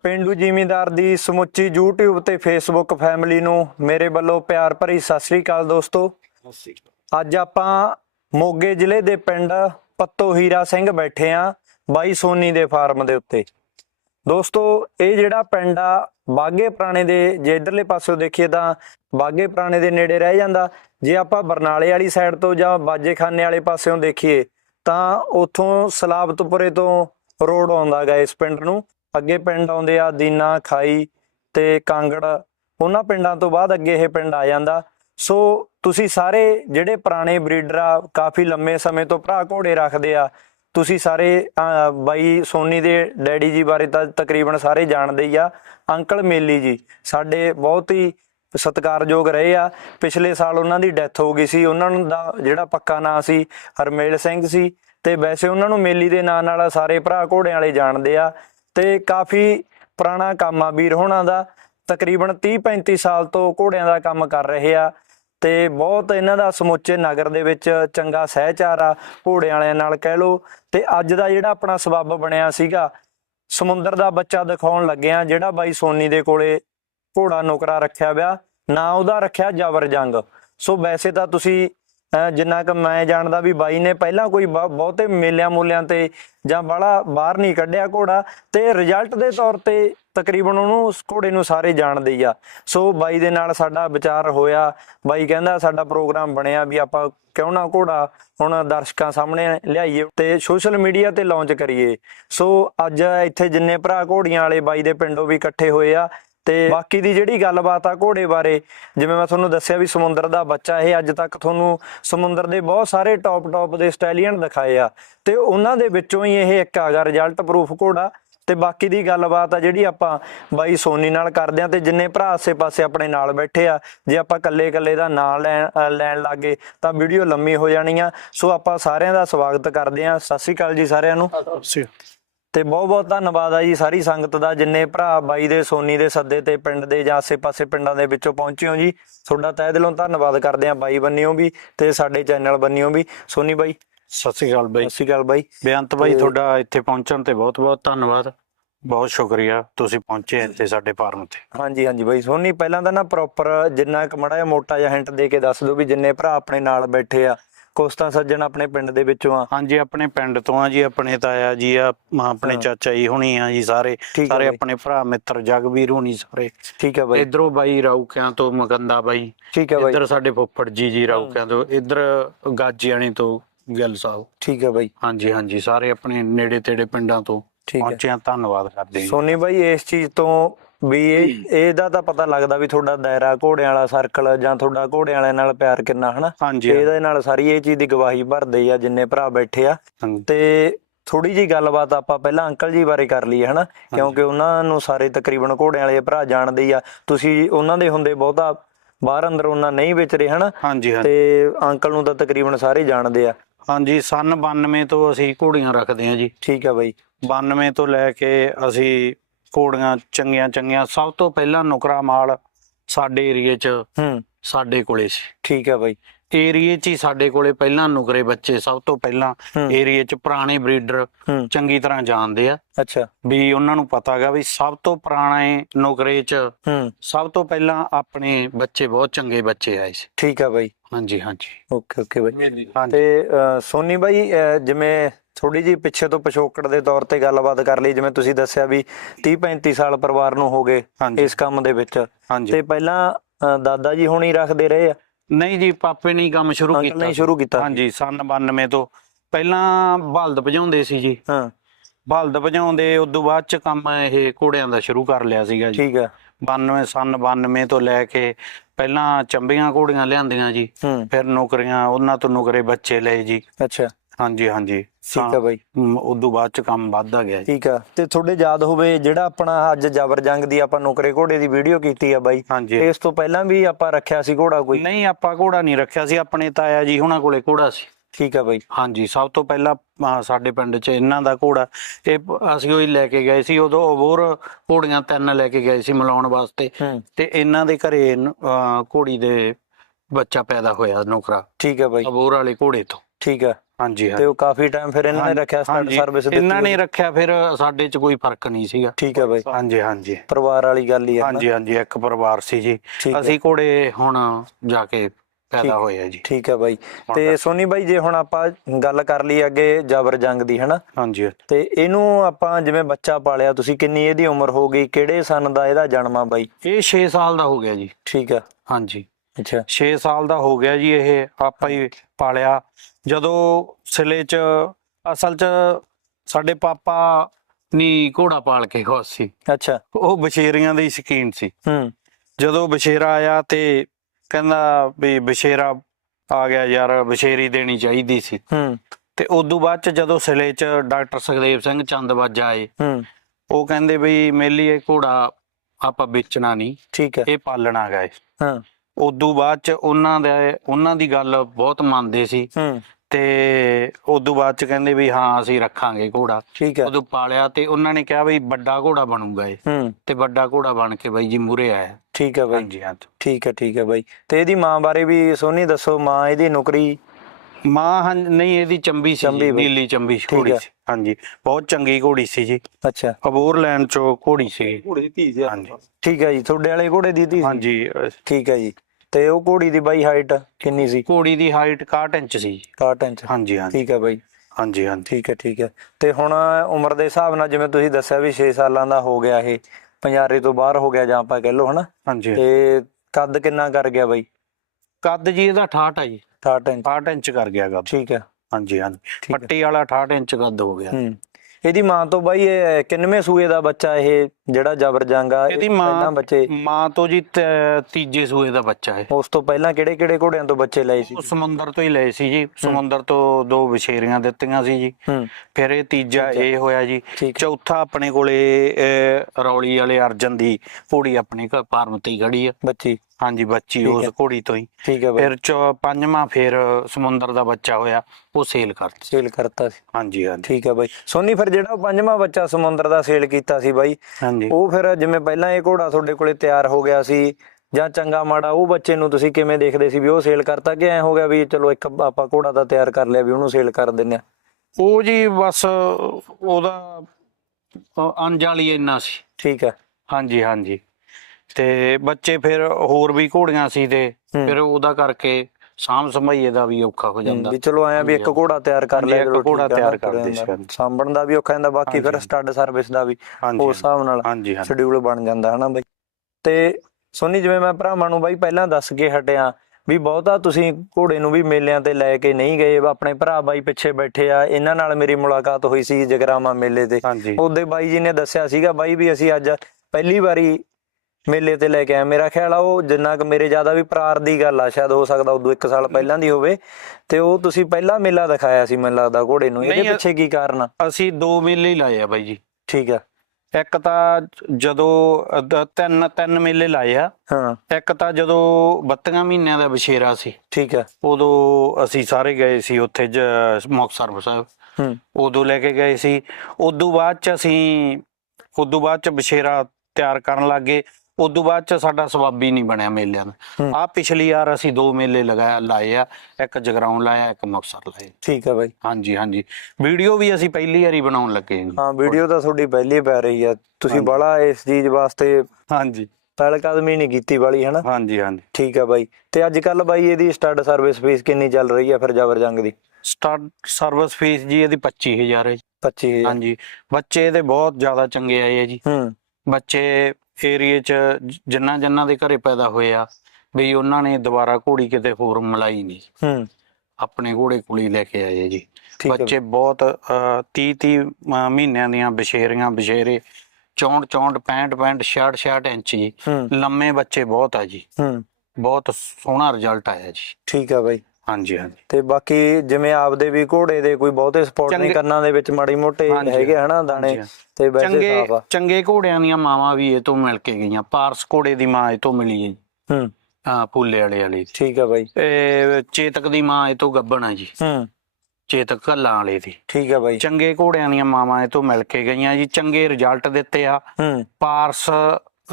ਪਿੰਡੂ ਜ਼ਿਮੀਂਦਾਰ ਦੀ ਸਮੁੱਚੀ YouTube ਤੇ Facebook ਫੈਮਿਲੀ ਨੂੰ ਮੇਰੇ ਵੱਲੋਂ ਪਿਆਰ ਭਰੀ ਸਤਿ ਸ੍ਰੀ ਅਕਾਲ ਦੋਸਤੋ। ਅੱਜ ਆਪਾਂ ਮੋਗੇ ਜ਼ਿਲ੍ਹੇ ਦੇ ਪਿੰਡ ਪੱਤੋ ਹੀਰਾ ਸਿੰਘ ਬੈਠੇ ਆ। ਬਾਈ ਸੋਨੀ ਦੇ ਫਾਰਮ ਦੇ ਉੱਤੇ। ਦੋਸਤੋ, ਇਹ ਜਿਹੜਾ ਪਿੰਡ ਆ, ਬਾਗੇ ਪੁਰਾਣੇ ਦੇ, ਜੇ ਇਧਰਲੇ ਪਾਸੋਂ ਦੇਖੀਏ ਤਾਂ ਬਾਗੇ ਪੁਰਾਣੇ ਦੇ ਨੇੜੇ ਰਹਿ ਜਾਂਦਾ। ਜੇ ਆਪਾਂ ਬਰਨਾਲੇ ਵਾਲੀ ਸਾਈਡ ਤੋਂ ਜਾਂ ਬਾਜੇਖਾਨੇ ਵਾਲੇ ਪਾਸਿਓਂ ਦੇਖੀਏ, ਤਾਂ ਉਥੋਂ ਸਲਾਬਤਪੁਰੇ ਤੋਂ ਰੋਡ ਆਉਂਦਾ ਗਾ ਇਸ ਪਿੰਡ ਨੂੰ। ਅੱਗੇ ਪਿੰਡ ਆਉਂਦੇ ਆ ਦੀਨਾ, ਖਾਈ ਤੇ ਕਾਂਗੜ। ਉਹਨਾਂ ਪਿੰਡਾਂ ਤੋਂ ਬਾਅਦ ਅੱਗੇ ਇਹ ਪਿੰਡ ਆ ਜਾਂਦਾ। ਸੋ ਤੁਸੀਂ ਸਾਰੇ ਜਿਹੜੇ ਪੁਰਾਣੇ ਬਰੀਡਰ ਆ, ਕਾਫੀ ਲੰਮੇ ਸਮੇਂ ਤੋਂ ਭਰਾ ਘੋੜੇ ਰੱਖਦੇ ਆ ਤੁਸੀਂ ਸਾਰੇ ਬਾਈ ਸੋਨੀ ਦੇ ਡੈਡੀ ਜੀ ਬਾਰੇ ਤਾਂ ਤਕਰੀਬਨ ਸਾਰੇ ਜਾਣਦੇ ਹੀ ਆ। ਅੰਕਲ ਮੇਲੀ ਜੀ, ਸਾਡੇ ਬਹੁਤ ਹੀ ਸਤਿਕਾਰਯੋਗ ਰਹੇ ਆ। ਪਿਛਲੇ ਸਾਲ ਉਹਨਾਂ ਦੀ ਡੈਥ ਹੋ ਗਈ ਸੀ। ਉਹਨਾਂ ਦਾ ਜਿਹੜਾ ਪੱਕਾ ਨਾਂ ਸੀ, ਹਰਮੇਲ ਸਿੰਘ ਸੀ। ਤੇ ਵੈਸੇ ਉਹਨਾਂ ਨੂੰ ਮੇਲੀ ਦੇ ਨਾਂ ਨਾਲ ਸਾਰੇ ਭਰਾ ਘੋੜਿਆਂ ਵਾਲੇ ਜਾਣਦੇ ਆ। ਤੇ ਕਾਫੀ ਪੁਰਾਣਾ ਕੰਮ ਆ ਵੀਰ ਹੋਣਾ ਦਾ। ਤਕਰੀਬਨ 30 35 ਸਾਲ ਤੋਂ ਘੋੜਿਆਂ ਦਾ ਕੰਮ ਕਰ ਰਹੇ ਆ। ਤੇ ਬਹੁਤ ਇਹਨਾਂ ਦਾ ਸਮੁੱਚੇ ਨਗਰ ਦੇ ਵਿੱਚ ਚੰਗਾ ਸਹਿਚਾਰ ਆ, ਘੋੜਿਆਂ ਵਾਲਿਆਂ ਨਾਲ ਕਹਿ ਲੋ ਤੇ ਅੱਜ ਦਾ ਜਿਹੜਾ ਆਪਣਾ ਸਬੱਬ ਬਣਿਆ ਸੀਗਾ, ਸਮੁੰਦਰ ਦਾ ਬੱਚਾ ਦਿਖਾਉਣ ਲੱਗਿਆ, ਜਿਹੜਾ ਬਾਈ ਸੋਨੀ ਦੇ ਕੋਲੇ ਘੋੜਾ, ਨੁਕਰਾ ਰੱਖਿਆ ਵਿਆ ਨਾ ਉਹਦਾ ਰੱਖਿਆ ਜਬਰ ਜੰਗ। ਸੋ ਵੈਸੇ ਤਾਂ ਤੁਸੀਂ ਜਿੰਨਾ ਕਿ ਮੈਂ ਜਾਣਦਾ ਵੀ ਬਾਈ ਨੇ ਪਹਿਲਾਂ ਕੋਈ ਬ- ਬਹੁਤੇ ਮੇਲਿਆਂ ਮੂਲਿਆਂ ਤੇ ਜਾਂ ਬਾਹਲਾ ਬਾਹਰ ਨਹੀਂ ਕੱਢਿਆ ਘੋੜਾ ਤੇ ਰਿਜ਼ਲਟ ਦੇ ਤੌਰ ਤੇ ਤਕਰੀਬਨ ਉਹਨੂੰ ਉਸ ਘੋੜੇ ਨੂੰ ਸਾਰੇ ਜਾਣਦੇ ਹੀ ਆ। ਸੋ ਬਾਈ ਦੇ ਨਾਲ ਸਾਡਾ ਵਿਚਾਰ ਹੋਇਆ, ਬਾਈ ਕਹਿੰਦਾ ਸਾਡਾ ਪ੍ਰੋਗਰਾਮ ਬਣਿਆ ਵੀ ਆਪਾਂ ਕਿਉਂ ਨਾ ਘੋੜਾ ਹੁਣ ਦਰਸ਼ਕਾਂ ਸਾਹਮਣੇ ਲਿਆਈਏ ਤੇ ਸੋਸ਼ਲ ਮੀਡੀਆ ਤੇ ਲਾਂਚ ਕਰੀਏ। ਸੋ ਅੱਜ ਇੱਥੇ ਜਿੰਨੇ ਭਰਾ ਘੋੜੀਆਂ ਵਾਲੇ ਬਾਈ ਦੇ ਪਿੰਡੋਂ ਵੀ ਇਕੱਠੇ ਹੋਏ ਆ ਤੇ ਬਾਕੀ ਦੀ ਜਿਹੜੀ ਗੱਲਬਾਤ ਆ ਘੋੜੇ ਬਾਰੇ ਜਿਵੇਂ ਮੈਂ ਤੁਹਾਨੂੰ ਦੱਸਿਆ ਵੀ ਸਮੁੰਦਰ ਦਾ ਬੱਚਾ ਇਹ ਅੱਜ ਤੱਕ ਤੁਹਾਨੂੰ ਸਮੁੰਦਰ ਦੇ ਬਹੁਤ ਸਾਰੇ ਟੌਪ ਟੌਪ ਦੇ ਸਟੈਲੀਅਨ ਦਿਖਾਏ ਆ। ਤੇ ਉਹਨਾਂ ਦੇ ਵਿੱਚੋਂ ਹੀ ਇਹ ਇੱਕ ਆਗਾ ਰਿਜ਼ਲਟ ਪ੍ਰੂਫ ਘੋੜਾ। ਤੇ ਬਾਕੀ ਦੀ ਗੱਲਬਾਤ ਆ ਜਿਹੜੀ ਆਪਾਂ ਬਾਈ ਸੋਨੀ ਨਾਲ ਕਰਦੇ ਆ ਤੇ ਜਿੰਨੇ ਭਰਾ ਆਸੇ-ਪਾਸੇ ਆਪਣੇ ਨਾਲ ਬੈਠੇ ਆ ਜੇ ਆਪਾਂ ਇਕੱਲੇ-ਇਕੱਲੇ ਦਾ ਨਾਂ ਲੈਣ ਲੱਗੇ ਤਾਂ ਵੀਡੀਓ ਲੰਮੀ ਹੋ ਜਾਣੀ ਆ। ਸੋ ਆਪਾਂ ਸਾਰਿਆਂ ਦਾ ਸਵਾਗਤ ਕਰਦੇ ਆ। ਸਤਿ ਸ਼੍ਰੀ ਅਕਾਲ ਜੀ ਸਾਰਿਆਂ ਨੂੰ। ਤੇ ਬਹੁਤ ਬਹੁਤ ਧੰਨਵਾਦ ਆ ਜੀ ਸਾਰੀ ਸੰਗਤ ਦਾ ਜਿੰਨੇ ਭਰਾ ਬਾਈ ਦੇ ਸੋਨੀ ਦੇ ਸੱਦੇ ਤੇ ਪਿੰਡ ਦੇ ਜਾਂ ਆਸੇ-ਪਾਸੇ ਪਿੰਡਾਂ ਦੇ ਵਿੱਚੋਂ ਪਹੁੰਚੇ ਹੋ ਜੀ। ਤੁਹਾਡਾ ਤਹਿ ਦਿਲੋਂ ਧੰਨਵਾਦ ਕਰਦੇ ਆ ਬਾਈ ਬੰਨਿਓ ਵੀ ਤੇ ਸਾਡੇ ਚੈਨਲ ਬੰਨਿਓ ਵੀ। ਸੋਨੀ ਬਾਈ। ਸਤਿ ਸ਼੍ਰੀ ਅਕਾਲ ਬਾਈ। ਸਤਿ ਸ਼੍ਰੀ ਅਕਾਲ ਬਾਈ। ਬੇਅੰਤ ਬਾਈ ਤੁਹਾਡਾ ਇੱਥੇ ਪਹੁੰਚਣ ਤੇ ਬਹੁਤ-ਬਹੁਤ ਧੰਨਵਾਦ। ਬਹੁਤ ਸ਼ੁਕਰੀਆ ਤੁਸੀਂ ਪਹੁੰਚੇ ਇੱਥੇ ਸਾਡੇ ਫਾਰਮ ਤੇ। ਹਾਂਜੀ ਹਾਂਜੀ ਬਾਈ। ਸੋਨੀ ਪਹਿਲਾਂ ਤਾਂ ਨਾ ਪ੍ਰੋਪਰ ਜਿੰਨਾ ਕੁ ਮੜਾ ਜਿਹਾ ਮੋਟਾ ਜਿਹਾ ਹਿੰਟ ਦੇ ਕੇ ਦੱਸ ਦਿਓ ਵੀ ਜਿੰਨੇ ਭਰਾ ਆਪਣੇ ਨਾਲ ਬੈਠੇ ਆ। ਕੁਛ ਤਾਂ ਸੱਜਣ ਆਪਣੇ ਪਿੰਡ ਦੇ ਵਿੱਚੋਂ ਆ? ਹਾਂਜੀ ਆਪਣੇ ਪਿੰਡ ਤੋਂ ਆ ਜੀ ਆਪਣੇ ਤਾਇਆ ਜੀ ਆ ਆਪਣੇ। ਚਾਚਾ ਜੀ ਹੁਣੀ ਆ ਜੀ ਸਾਰੇ। ਸਾਰੇ ਆਪਣੇ ਭਰਾ ਮਿੱਤਰ ਜਗਵੀਰ ਹੁਣੀ ਸਾਰੇ। ਠੀਕ ਹੈ ਬਾਈ। ਇਧਰੋਂ ਬਾਈ ਰਾਉਕਿਆਂ ਤੋਂ ਮਕੰਦਾ ਬਾਈ। ਠੀਕ ਹੈ ਬਾਈ। ਇੱਧਰ ਸਾਡੇ ਫੁੱਫੜ ਜੀ ਜੀ ਰਾਉਕਿਆਂ ਤੋਂ ਇੱਧਰ ਗਾਜੀਆਣੀ ਤੋਂ ਗਿੱਲ ਸਾਹਿਬ। ਠੀਕ ਹੈ ਬਾਈ। ਹਾਂਜੀ ਹਾਂਜੀ ਸਾਰੇ ਆਪਣੇ ਨੇੜੇ ਤੇੜੇ ਪਿੰਡਾਂ ਤੋਂ। ਠੀਕ ਹੈ ਪਹੁੰਚੇ ਆ ਧੰਨਵਾਦ ਕਰਦੇ ਹਾਂ ਸੋਨੀ ਬਾਈ ਇਸ ਚੀਜ਼ ਤੋਂ ਵੀ ਇਹ ਇਹਦਾ ਤਾਂ ਪਤਾ ਲੱਗਦਾ ਵੀ ਤੁਹਾਡਾ ਦਾਇਰਾ ਘੋੜਿਆਂ ਵਾਲਾ ਸਰਕਲ ਜਾਂ ਤੁਹਾਡਾ ਘੋੜਿਆਂ ਵਾਲਿਆਂ ਨਾਲ ਪਿਆਰ ਕਿੰਨਾ ਹਨਾ? ਹਾਂਜੀ ਇਹਦੇ ਨਾਲ ਸਾਰੀ ਇਹ ਚੀਜ਼ ਦੀ ਗਵਾਹੀ ਭਰਦੇ ਆ ਜਿੰਨੇ ਭਰਾ ਬੈਠੇ ਆ। ਤੇ ਥੋੜੀ ਜੀ ਗੱਲਬਾਤ ਆਪਾਂ ਪਹਿਲਾਂ ਅੰਕਲ ਜੀ ਬਾਰੇ ਕਰ ਲਈਏ ਹਨਾ? ਕਿਉਂਕਿ ਉਹਨਾਂ ਨੂੰ ਸਾਰੇ ਤਕਰੀਬਨ ਘੋੜਿਆਂ ਵਾਲੇ ਭਰਾ ਜਾਣਦੇ ਹੀ ਆ। ਤੁਸੀਂ ਉਹਨਾਂ ਦੇ ਹੁੰਦੇ ਬਹੁਤਾ ਬਾਹਰ ਅੰਦਰ ਉਹਨਾਂ ਨਹੀਂ ਵਿਚਰੇ ਹਨਾ? ਹਾਂਜੀ ਹਾਂਜੀ ਤੇ ਅੰਕਲ ਨੂੰ ਤਾਂ ਤਕਰੀਬਨ ਸਾਰੇ ਜਾਣਦੇ ਆ। ਹਾਂਜੀ ਸਨ 92 ਤੋਂ ਅਸੀਂ ਘੋੜੀਆਂ ਰੱਖਦੇ ਹਾਂ ਜੀ। ਠੀਕ ਆ ਬਾਈ। 92 ਤੋਂ ਲੈ ਕੇ ਅਸੀਂ ਘੋੜੀਆਂ ਚੰਗੀਆਂ ਚੰਗੀਆਂ ਸਭ ਤੋਂ ਪਹਿਲਾਂ ਨੁਕਰਾ ਮਾਲ ਸਾਡੇ ਏਰੀਏ 'ਚ ਹੂੰ। ਸਾਡੇ ਕੋਲੇ ਸੀ। ਠੀਕ ਆ ਬਾਈ। ਏਰੀਏ 'ਚ ਹੀ ਸਾਡੇ ਕੋਲੇ ਪਹਿਲਾਂ ਨੁਕਰੇ ਬੱਚੇ ਸਭ ਤੋਂ ਪਹਿਲਾਂ ਹੂੰ। ਏਰੀਏ 'ਚ ਪੁਰਾਣੇ ਬਰੀਡਰ ਹੂੰ। ਚੰਗੀ ਤਰ੍ਹਾਂ ਜਾਣਦੇ ਆ ਅੱਛਾ। ਵੀ ਉਹਨਾਂ ਨੂੰ ਪਤਾ ਹੈਗਾ ਵੀ ਸਭ ਤੋਂ ਪੁਰਾਣੇ ਨੁਕਰੇ 'ਚ ਹੂੰ। ਸਭ ਤੋਂ ਪਹਿਲਾਂ ਆਪਣੇ ਬੱਚੇ ਬਹੁਤ ਚੰਗੇ ਬੱਚੇ ਆਏ ਸੀ। ਠੀਕ ਆ ਬਾਈ। ਹਾਂਜੀ ਹਾਂਜੀ। ਓਕੇ ਓਕੇ ਬਾਈ। ਤੇ ਸੋਨੀ ਬਾਈ ਜਿਵੇਂ ਥੋੜੀ ਜੀ ਪਿੱਛੇ ਤੋਂ ਪਿਛੋਕੜ ਦੇ ਤੌਰ ਤੇ ਗੱਲਬਾਤ ਕਰ ਲਈ ਜਿਵੇਂ ਤੁਸੀਂ ਦੱਸਿਆ ਵੀ 30 35 ਸਾਲ ਪਰਿਵਾਰ ਨੂੰ ਹੋ ਗਏ ਹਾਂਜੀ। ਇਸ ਕੰਮ ਦੇ ਵਿੱਚ। ਹਾਂਜੀ। ਤੇ ਪਹਿਲਾਂ ਅ, ਦਾਦਾ ਜੀ ਹੁਣੀ ਰੱਖਦੇ ਰਹੇ ਆ? ਨਹੀਂ ਜੀ ਪਾਪੇ ਨੇ ਹੀ ਕੰਮ ਸ਼ੁਰੂ ਅੰਕਲ ਕੀਤਾ। ਹੀ। ਸ਼ੁਰੂ ਕੀਤਾ। ਹਾਂਜੀ ਸਨ 92 ਤੋਂ। ਪਹਿਲਾਂ ਬਲਦ ਭਜਾਉਂਦੇ ਸੀ ਜੀ। ਹਾਂ। ਬਲਦ ਭਜਾਉਂਦੇ ਉਦੋਂ ਬਾਅਦ ਚ ਕੰਮ ਇਹ ਘੋੜਿਆਂ ਦਾ ਸ਼ੁਰੂ ਕਰ ਲਿਆ ਸੀਗਾ ਜੀ। ਠੀਕ ਆ। 92 ਸਨ 92 ਤੋਂ ਲੈ ਕੇ ਪਹਿਲਾਂ ਚੰਬੀਆਂ ਘੋੜੀਆਂ ਲਿਆਂਦੀਆਂ ਜੀ। ਹੂੰ। ਫਿਰ ਨੌਕਰੀਆਂ ਉਹਨਾਂ ਤੋਂ ਨੌਕਰੇ ਬੱਚੇ ਲਏ ਜੀ। ਅੱਛਾ। ਹਾਂਜੀ ਹਾਂਜੀ। ਠੀਕ ਆ ਬਾਈ। ਉਦੋਂ ਬਾਅਦ ਚ ਕੰਮ ਵੱਧਦਾ ਗਿਆ ਠੀਕ ਆ। ਤੇ ਤੁਹਾਡੇ ਯਾਦ ਹੋਵੇ ਜਿਹੜਾ ਆਪਣਾ ਅੱਜ ਜਬਰ ਜੰਗ ਦੀ ਆਪਾਂ ਨੁਕਰੇ ਘੋੜੇ ਦੀ ਵੀਡੀਓ ਕੀਤੀ ਆ ਬਾਈ ਇਸ ਤੋਂ ਪਹਿਲਾਂ ਵੀ ਆਪਾਂ ਰੱਖਿਆ ਸੀ ਘੋੜਾ ਕੋਈ? ਨਹੀਂ ਆਪਾਂ ਘੋੜਾ ਨਹੀਂ ਰੱਖਿਆ ਸੀ ਆਪਣੇ ਤਾਇਆ ਜੀ ਹੁਣਾਂ ਕੋਲੇ ਘੋੜਾ ਸੀ। ਠੀਕ ਆ ਬਾਈ। ਹਾਂਜੀ ਸਭ ਤੋਂ ਪਹਿਲਾਂ ਸਾਡੇ ਪਿੰਡ 'ਚ ਇਹਨਾਂ ਦਾ ਘੋੜਾ ਇਹ ਪ- ਅਸੀਂ ਉਹੀ ਲੈ ਕੇ ਗਏ ਸੀ ਉਦੋਂ ਹੋਰ ਘੋੜੀਆਂ ਤਿੰਨ ਲੈ ਕੇ ਗਏ ਸੀ ਮਿਲਾਉਣ ਵਾਸਤੇ। ਹੂੰ। ਤੇ ਇਹਨਾਂ ਦੇ ਘਰੇ ਘੋੜੀ ਦੇ ਬੱਚਾ ਪੈਦਾ ਹੋਇਆ ਨੌਕਰਾ। ਠੀਕ ਆ ਬਾਈ। ਅਬੋਰ ਵਾਲੇ ਘੋੜੇ ਤੋਂ। ਠੀਕ ਆ। ਹਾਂਜੀ ਤੇ ਹਾਂ ਉਹ ਕਾਫੀ ਟਾਈਮ ਫਿਰ ਇਹਨਾਂ ਨੇ ਰੱਖਿਆ ਹਾਂਜੀ, ਸਰਵਿਸ ਦਿੱਤੀ ਇਹਨਾਂ ਨੇ। ਰੱਖਿਆ ਫਿਰ ਸਾਡੇ 'ਚ ਕੋਈ ਫ਼ਰਕ ਨਹੀਂ ਸੀਗਾ। ਠੀਕ ਆ ਬਾਈ। ਹਾਂਜੀ ਹਾਂਜੀ। ਪਰਿਵਾਰ ਵਾਲੀ ਗੱਲ ਹੀ ਨਾ। ਹਾਂਜੀ ਹਾਂਜੀ ਇੱਕ ਪਰਿਵਾਰ ਸੀ ਜੀ। ਅਸੀਂ ਘੋੜੇ ਹੁਣ ਜਾ ਕੇ। ਪੈਦਾ ਹੋਏ ਆ ਜੀ। ਠੀਕ ਆ ਬਾਈ। ਤਾਂ- ਸੋਨੀ ਬਾਈ ਜੇ ਹੁਣ ਆਪਾਂ ਗੱਲ ਕਰ ਲਈ ਅੱਗੇ ਜਬਰ ਜੰਗ ਦੀ ਹਨਾ? ਹਾਂਜੀ। ਤੇ ਇਹਨੂੰ ਆਪਾਂ ਜਿਵੇਂ ਬੱਚਾ ਪਾਲਿਆ ਤੁਸੀਂ ਕਿੰਨੀ ਇਹਦੀ ਉਮਰ ਹੋ ਗਈ? ਕਿਹੜੇ ਸਨ ਦਾ ਇਹਦਾ ਜਨਮ ਆ ਬਾਈ? ਇਹ 6 ਸਾਲ ਦਾ ਹੋ ਗਿਆ ਜੀ। ਠੀਕ ਆ ਹਾਂਜੀ। ਅੱਛਾ। 6 ਸਾਲ ਦਾ ਹੋ ਗਿਆ ਜੀ ਇਹ ਆਪਾਂ ਹੀ ਪਾਲਿਆ। ਜਦੋਂ ਸਿਲੇ ਚ ਅਸਲ ਚ ਸਾਡੇ ਪਾਪਾ ਨੀ ਘੋੜਾ ਪਾਲ ਕੇ ਖੁਸ਼ ਸੀ। ਅੱਛਾ। ਉਹ ਬਸ਼ੇਰੀਆਂ ਦੇ ਹੀ ਸ਼ੌਕੀਨ ਸੀ। ਹੂੰ। ਜਦੋਂ ਬਸ਼ੇਰਾ ਆਇਆ ਤੇ ਕਹਿੰਦਾ ਵੀ ਬਸ਼ੇਰਾ ਆ ਗਿਆ ਯਾਰ ਬਸ਼ੇਰੀ ਦੇਣੀ ਚਾਹੀਦੀ ਸੀ। ਹੂੰ। ਤੇ ਉਦੋਂ ਬਾਅਦ ਚ ਜਦੋਂ ਸਿਲੇ ਚ ਡਾਕਟਰ ਸੁਖਦੇਵ ਸਿੰਘ ਚੰਦਵਾਜਾ ਆਏ ਹੂੰ। ਉਹ ਕਹਿੰਦੇ ਵੀ ਮੇਲੀ ਇਹ ਘੋੜਾ ਆਪਾਂ ਵੇਚਣਾ ਨਹੀਂ ਠੀਕ ਆ ਇਹ ਪਾਲਣਾ ਗਾ ਇਹ ਹਾਂ। ਉਦੋਂ ਬਾਅਦ ਚ ਉਹਨਾਂ ਦੇ ਉਹਨਾਂ ਦੀ ਗੱਲ ਬਹੁਤ ਮੰਨਦੇ ਸੀ। ਹੂੰ। ਤੇ ਉਦੋਂ ਬਾਅਦ ਚ ਕਹਿੰਦੇ ਵੀ ਹਾਂ ਅਸੀਂ ਰੱਖਾਂਗੇ ਘੋੜਾ। ਠੀਕ ਆ ਉਦੋਂ ਪਾਲਿਆ ਤੇ ਉਹਨਾਂ ਨੇ ਕਿਹਾ ਵੀ ਵੱਡਾ ਘੋੜਾ ਬਣੂਗਾ ਇਹ। ਹੂੰ। ਤੇ ਵੱਡਾ ਘੋੜਾ ਬਣ ਕੇ ਬਾਈ ਜੀ ਮੂਰੇ ਆਇਆ। ਠੀਕ ਆ ਬਾਈ। ਹਾਂਜੀ ਹਾਂਜੀ। ਠੀਕ ਆ ਠੀਕ ਆ ਬਾਈ। ਤੇ ਇਹਦੀ ਮਾਂ ਬਾਰੇ ਵੀ ਸੋਨੀ ਦੱਸੋ ਮਾਂ ਇਹਦੀ ਨੌਕਰੀ ਮਾਂ ਹਾਂ ਨਹੀਂ ਇਹਦੀ ਚੰਬੀ ਸੀ ਚੰਬੀ ਜੀ, ਬਾਈ। ਨੀਲੀ ਚੰਬੀ ਠੀਕ ਘੋੜੀ। ਸੀ। ਹਾਂਜੀ ਬਹੁਤ ਚੰਗੀ ਘੋੜੀ ਸੀ ਜੀ। ਅੱਛਾ। ਅਬੋਰ ਲੈਂਡ ਚੋਂ ਘੋੜੀ ਸੀ। ਘੋੜੇ ਦੀ ਧੀ ਸੀ। ਹਾਂਜੀ। ਠੀਕ ਆ ਜੀ ਤੁਹਾਡੇ ਵਾਲੇ ਘੋੜੇ ਦੀ ਧੀ ਸੀ? ਹਾਂਜੀ ਅਹ, ਠੀਕ ਆ ਜੀ। ਤੇ ਉਹ ਘੋੜੀ ਦੀ ਬਾਈ ਹਾਈਟ ਕਿੰਨੀ ਸੀ? ਘੋੜੀ ਦੀ ਹਾਈਟ 61 ਇੰਚ ਸੀ ਜੀ। 60 ਇੰਚ। ਹਾਂਜੀ ਹਾਂਜੀ। ਠੀਕ ਹੈ ਬਾਈ। ਹਾਂਜੀ ਹਾਂਜੀ। ਠੀਕ ਹੈ ਠੀਕ ਹੈ। ਤੇ ਹੁਣ ਉਮਰ ਦੇ ਹਿਸਾਬ ਨਾਲ ਜਿਵੇਂ ਤੁਸੀਂ ਦੱਸਿਆ ਵੀ 6 ਸਾਲਾਂ ਦਾ ਹੋ ਗਿਆ ਇਹ ਪੰਜਾਰੇ ਤੋਂ ਬਾਹਰ ਹੋ ਗਿਆ ਜਾਂ ਆਪਾਂ ਕਹਿ ਲਓ ਹਨਾ? ਹਾਂਜੀ। ਤੇ ਕੱਦ ਕਿੰਨਾ ਕਰ ਗਿਆ ਬਾਈ? ਕੱਦ ਜੀ ਇਹਦਾ 68 ਆ ਜੀ। 68 ਇੰਚ। 68 ਇੰਚ ਕਰ ਗਿਆ ਕੱਦ। ਠੀਕ ਹੈ। ਹਾਂਜੀ ਹਾਂਜੀ। ਪੱਟੀ ਵਾਲਾ 68 ਇੰਚ ਕੱਦ ਹੋ ਗਿਆ। ਹੂੰ। ਇਹਦੀ ਮਾਂ ਤੋਂ ਬਾਈ ਇਹ ਕਿੰਨਵੇਂ ਸੂਏ ਦਾ ਬੱਚਾ ਇਹ? ਜਿਹੜਾ ਜਬਰ ਜੰਗ ਆ ਇਹ ਇਹਦੀ ਮਾਂ ਬੱਚੇ ਮਾਂ ਤੋਂ ਜੀ ਤੀਜੇ ਸੂਏ ਦਾ ਬੱਚਾ ਹੈ। ਉਸ ਤੋਂ ਪਹਿਲਾਂ ਕਿਹੜੇ ਕਿਹੜੇ ਘੋੜਿਆਂ ਤੋਂ ਬੱਚੇ ਲਏ ਸੀ? ਉਹ ਸਮੁੰਦਰ ਤੋਂ ਹੀ ਲਏ ਸੀ ਜੀ। ਸਮੁੰਦਰ ਤੋਂ ਦੋ ਵਿਸ਼ੇਰੀਆਂ ਦਿੱਤੀਆਂ ਸੀ ਜੀ। ਫਿਰ ਇਹ ਤੀਜਾ। ਇਹ ਹੋਇਆ ਜੀ। ਚੌਥਾ ਆਪਣੇ ਕੋਲੇ ਰੌਲੀ ਵਾਲੇ ਅਰਜਨ ਦੀ ਘੋੜੀ ਆਪਣੇ ਘਰ ਫਾਰਮ ਤੇ ਹੀ ਖੜੀ ਆ। ਬੱਚੀ। ਹਾਂਜੀ ਬੱਚੀ ਉਸ। ਘੋੜੀ ਤੋਂ ਹੀ। ਠੀਕ ਹੈ ਫਿਰ ਚੌ ਪੰਜਵਾਂ ਫਿਰ ਸਮੁੰਦਰ ਦਾ ਬੱਚਾ ਹੋਇਆ ਉਹ ਸੇਲ ਕਰਤੀ। ਸੇਲ ਕਰਤਾ ਸੀ। ਹਾਂਜੀ ਹਾਂਜੀ। ਠੀਕ ਹੈ ਬਾਈ। ਸੋਨੀ ਫਿਰ ਜਿਹੜਾ ਪੰਜਵਾਂ ਬੱਚਾ ਸਮੁੰਦਰ ਦਾ ਸੇਲ ਕੀਤਾ ਸੀ ਬਾਈ ਹਾਂਜੀ। ਉਹ ਫਿਰ ਜਿਵੇਂ ਪਹਿਲਾਂ ਇਹ ਘੋੜਾ ਤੁਹਾਡੇ ਕੋਲੇ ਤਿਆਰ ਹੋ ਗਿਆ ਸੀ ਜਾਂ ਚੰਗਾ ਮਾੜਾ ਉਹ ਬੱਚੇ ਨੂੰ ਤੁਸੀਂ ਕਿਵੇਂ ਦੇਖਦੇ ਸੀ ਵੀ ਉਹ ਸੇਲ ਕਰਤਾ ਕਿ ਐ ਹੋ ਗਿਆ ਵੀ ਚਲੋ ਇੱਕ ਆਪਾਂ ਘੋੜਾ ਤਾਂ ਤਿਆਰ ਕਰ ਲਿਆ ਵੀ ਉਹਨੂੰ ਸੇਲ ਕਰ ਦਿੰਨੇ ਆ ਉਹ ਜੀ ਬਸ ਉਹਦਾ ਵਾਲੀ ਇੰਨਾ ਸੀ। ਠੀਕ ਹੈ। ਹਾਂਜੀ ਹਾਂਜੀ। ਤੇ ਬੱਚੇ ਫਿਰ ਹੋਰ ਵੀ ਘੋੜੀਆਂ ਸੀ ਤੇ। ਫਿਰ ਉਹਦਾ ਕਰਕੇ ਸਾਂਭ ਸੰਭਾਈਏ ਦਾ ਵੀ ਔਖਾ ਹੋ ਜਾਂਦਾ। ਵੀ ਚਲੋ ਆਇਆ ਵੀ ਇੱਕ ਘੋੜਾ ਤਿਆਰ ਕਰ ਲਿਆ ਇੱਕ ਘੋੜਾ ਤਿਆਰ ਕਰਦੇ ਸੀ। ਸਾਂਭਣ ਦਾ ਵੀ ਔਖਾ ਜਾਂਦਾ ਬਾਕੀ ਫਿਰ। ਸਟੱਡ ਸਰਵਿਸ ਦਾ ਵੀ ਉਸ ਹਿਸਾਬ ਨਾਲ ਸ਼ਡਿਊਲ ਬਣ ਜਾਂਦਾ ਹਨਾ ਬਾਈ? ਤੇ ਸੋਨੀ ਜਿਵੇਂ ਮੈਂ ਭਰਾਵਾਂ ਨੂੰ ਬਾਈ ਪਹਿਲਾਂ ਦੱਸ ਕੇ ਹਟਿਆ ਵੀ ਬਹੁਤਾ ਤੁਸੀਂ ਘੋੜੇ ਨੂੰ ਵੀ ਮੇਲਿਆਂ ਤੇ ਲੈ ਕੇ ਨਹੀਂ ਗਏ ਆਪਣੇ ਭਰਾ ਬਾਈ ਪਿੱਛੇ ਬੈਠੇ ਆ ਇਹਨਾਂ ਨਾਲ ਮੇਰੀ ਮੁਲਾਕਾਤ ਹੋਈ ਸੀ ਜਗਰਾਮਾ ਮੇਲੇ ਤੇ। ਉਹਦੇ ਬਾਈ ਜੀ ਨੇ ਦੱਸਿਆ ਸੀਗਾ ਬਾਈ ਵੀ ਅਸੀਂ ਅੱਜ ਪਹਿਲੀ ਵਾਰੀ ਮੇਲੇ ਤੇ ਲੈ ਕੇ ਆਏ ਮੇਰਾ ਖਿਆਲ ਆ ਉਹ ਜਿੰਨਾ ਕਿ ਮੇਰੇ ਜ਼ਿਆਦਾ ਵੀ ਪ੍ਰਾਰ ਦੀ ਗੱਲ ਆ ਸ਼ਾਇਦ ਹੋ ਸਕਦਾ ਉਦੋਂ ਇੱਕ ਸਾਲ ਪਹਿਲਾਂ ਦੀ ਹੋਵੇ। ਤੇ ਉਹ ਤੁਸੀਂ ਪਹਿਲਾ ਮੇਲਾ ਦਿਖਾਇਆ ਸੀ ਮੈਨੂੰ ਲੱਗਦਾ ਘੋੜੇ ਨੂੰ। ਇਹਦੇ ਨਹੀਂ, ਪਿੱਛੇ ਕੀ ਕਾਰਨ ਆ? ਅਸੀਂ ਦੋ ਮੇਲੇ ਹੀ ਲਾਏ ਆ ਬਾਈ ਜੀ। ਠੀਕ ਆ। ਇੱਕ ਤਾਂ ਜਦੋਂ ਅਦ- ਤਿੰਨ ਤਿੰਨ ਮੇਲੇ ਲਾਏ ਆ। ਹਾਂ। ਇੱਕ ਤਾਂ ਜਦੋਂ 32 ਮਹੀਨਿਆਂ ਦਾ ਬਸ਼ੇਰਾ ਸੀ। ਠੀਕ ਆ। ਉਦੋਂ ਅਸੀਂ ਸਾਰੇ ਗਏ ਸੀ ਉੱਥੇ ਜ- ਮੁਕਤਸਰ ਸਾਹਿਬ। ਹੂੰ। ਉਦੋਂ ਲੈ ਕੇ ਗਏ ਸੀ। ਉਦੋਂ ਬਾਅਦ ਚ ਅਸੀਂ ਉਦੋਂ ਬਾਅਦ ਚ ਬਸ਼ੇਰਾ ਤਿਆਰ ਕਰਨ ਲੱਗੇ ਉਦੋਂ ਬਾਅਦ ਚ ਸਾਡਾ ਸਵਾਬੀ ਨਹੀਂ ਬਣਿਆ ਮੇਲਿਆਂ ਦਾ। ਹੂੰ। ਆ ਪਿਛਲੀ ਵਾਰ ਅਸੀਂ ਦੋ ਮੇਲੇ ਲਗਾਇਆ ਲਾਏ ਆ ਇੱਕ ਜਗਰਾਉਂ ਲਾਇਆ ਇੱਕ ਮੁਕਤਸਰ ਲਾਇਆ ਠੀਕ ਆ ਬਾਈ। ਹਾਂਜੀ ਹਾਂਜੀ। ਵੀਡੀਓ ਵੀ ਅਸੀਂ ਪਹਿਲੀ ਵਾਰੀ ਬਣਾਉਣ ਲੱਗੇ ਹਾਂ ਵੀਡੀਓ ਤਾਂ ਤੁਹਾਡੀ ਪਹਿਲੀ ਪੈ ਰਹੀ ਆ। ਤੁਸੀਂ। ਬੜਾ ਇਸ ਚੀਜ਼ ਵਾਸਤੇ ਹਾਂਜੀ। ਪਹਿਲ ਕਦਮੀ ਨਹੀਂ ਕੀਤੀ ਵਾਲੀ ਹਨਾ? ਹਾਂਜੀ ਹਾਂਜੀ। ਠੀਕ ਆ ਬਾਈ। ਤੇ ਅੱਜ ਕੱਲ ਬਾਈ ਇਹਦੀ ਸਟੱਡ ਸਰਵਿਸ ਫੀਸ ਕਿੰਨੀ ਚੱਲ ਰਹੀ ਆ ਫਿਰ ਜਬਰ ਜੰਗ ਦੀ? ਸਟਾਰਟ ਸਰਵਿਸ ਫੀਸ ਜੀ ਇਹਦੀ 25000 ਹੈ ਜੀ। 25000 ਹਾਂਜੀ। ਬੱਚੇ ਇਹਦੇ ਬਹੁਤ ਜ਼ਿਆਦਾ ਚੰਗੇ ਆਏ ਆ ਜੀ। ਹੂੰ। ਬੱਚੇ ਏਰੀਏ 'ਚ ਜਿੰਨਾ ਜਿੰਨਾ ਦੇ ਘਰੇ ਪੈਦਾ ਹੋਏ ਆ ਵੀ ਉਹਨਾਂ ਨੇ ਦੁਬਾਰਾ ਘੋੜੀ ਕਿਤੇ ਹੋਰ ਮਲਾਈ ਨਹੀਂ। ਹੂੰ। ਆਪਣੇ ਘੋੜੇ ਕੁਲੀ ਲੈ ਕੇ ਆਏ ਜੀ। ਬੱਚੇ ਬਹੁਤ 30 30 ਮਹੀਨਿਆਂ ਦੀਆਂ ਬਸ਼ੇਰੀਆਂ ਬਸ਼ੇਰੇ 64 64 65 65 66 66 ਇੰਚ ਜੀ ਲੰਮੇ ਬੱਚੇ ਬਹੁਤ ਆ ਜੀ। ਹੂੰ। ਬਹੁਤ ਸੋਹਣਾ ਰਿਜ਼ਲਟ ਆਇਆ ਜੀ। ਠੀਕ ਆ ਬਾਈ। ਹਾਂਜੀ ਹਾਂਜੀ। ਤੇ ਬਾਕੀ ਜਿਵੇਂ ਆਪਦੇ ਵੀ ਘੋੜੇ ਦੇ ਕੋਈ ਬਹੁਤੇ ਸਪੋਰਟ ਨਹੀਂ ਚੰਗੇ- ਕੰਨਾਂ ਦੇ ਵਿੱਚ ਮਾੜੀ ਮੋਟੇ ਹਾਂਜੀ, ਹੈਗੇ ਹਨਾ ਦਾਣੇ ਹਾਂਜੀ। ਤੇ ਵੈਸੇ ਚੰਗੇ ਸਾਫ਼ ਆ। ਚੰਗੇ ਘੋੜਿਆਂ ਦੀਆਂ ਮਾਵਾਂ ਵੀ ਇਹ ਤੋਂ ਮਿਲ ਕੇ ਗਈਆਂ। ਪਾਰਸ ਘੋੜੇ ਦੀ ਮਾਂ ਇਹ ਤੋਂ ਮਿਲੀ ਹੈ ਹੂੰ। ਹਾਂ ਫੁੱਲੇ ਵਾਲੇ ਵਾਲੀ। ਠੀਕ ਆ ਬਾਈ। ਇਹ ਚੇਤਕ ਦੀ ਮਾਂ ਇਹ ਤੋਂ ਗੱਭਣ ਆ ਜੀ। ਹੂੰ। ਚੇਤਕ ਘੱਲਾਂ ਵਾਲੇ ਦੀ। ਠੀਕ ਆ ਬਾਈ। ਚੰਗੇ ਘੋੜਿਆਂ ਦੀਆਂ ਮਾਵਾਂ ਇਹ ਤੋਂ ਮਿਲ ਕੇ ਗਈਆਂ ਜੀ। ਚੰਗੇ ਰਿਜ਼ਲਟ ਦਿੱਤੇ ਆ। ਹੂੰ। ਪਾਰਸ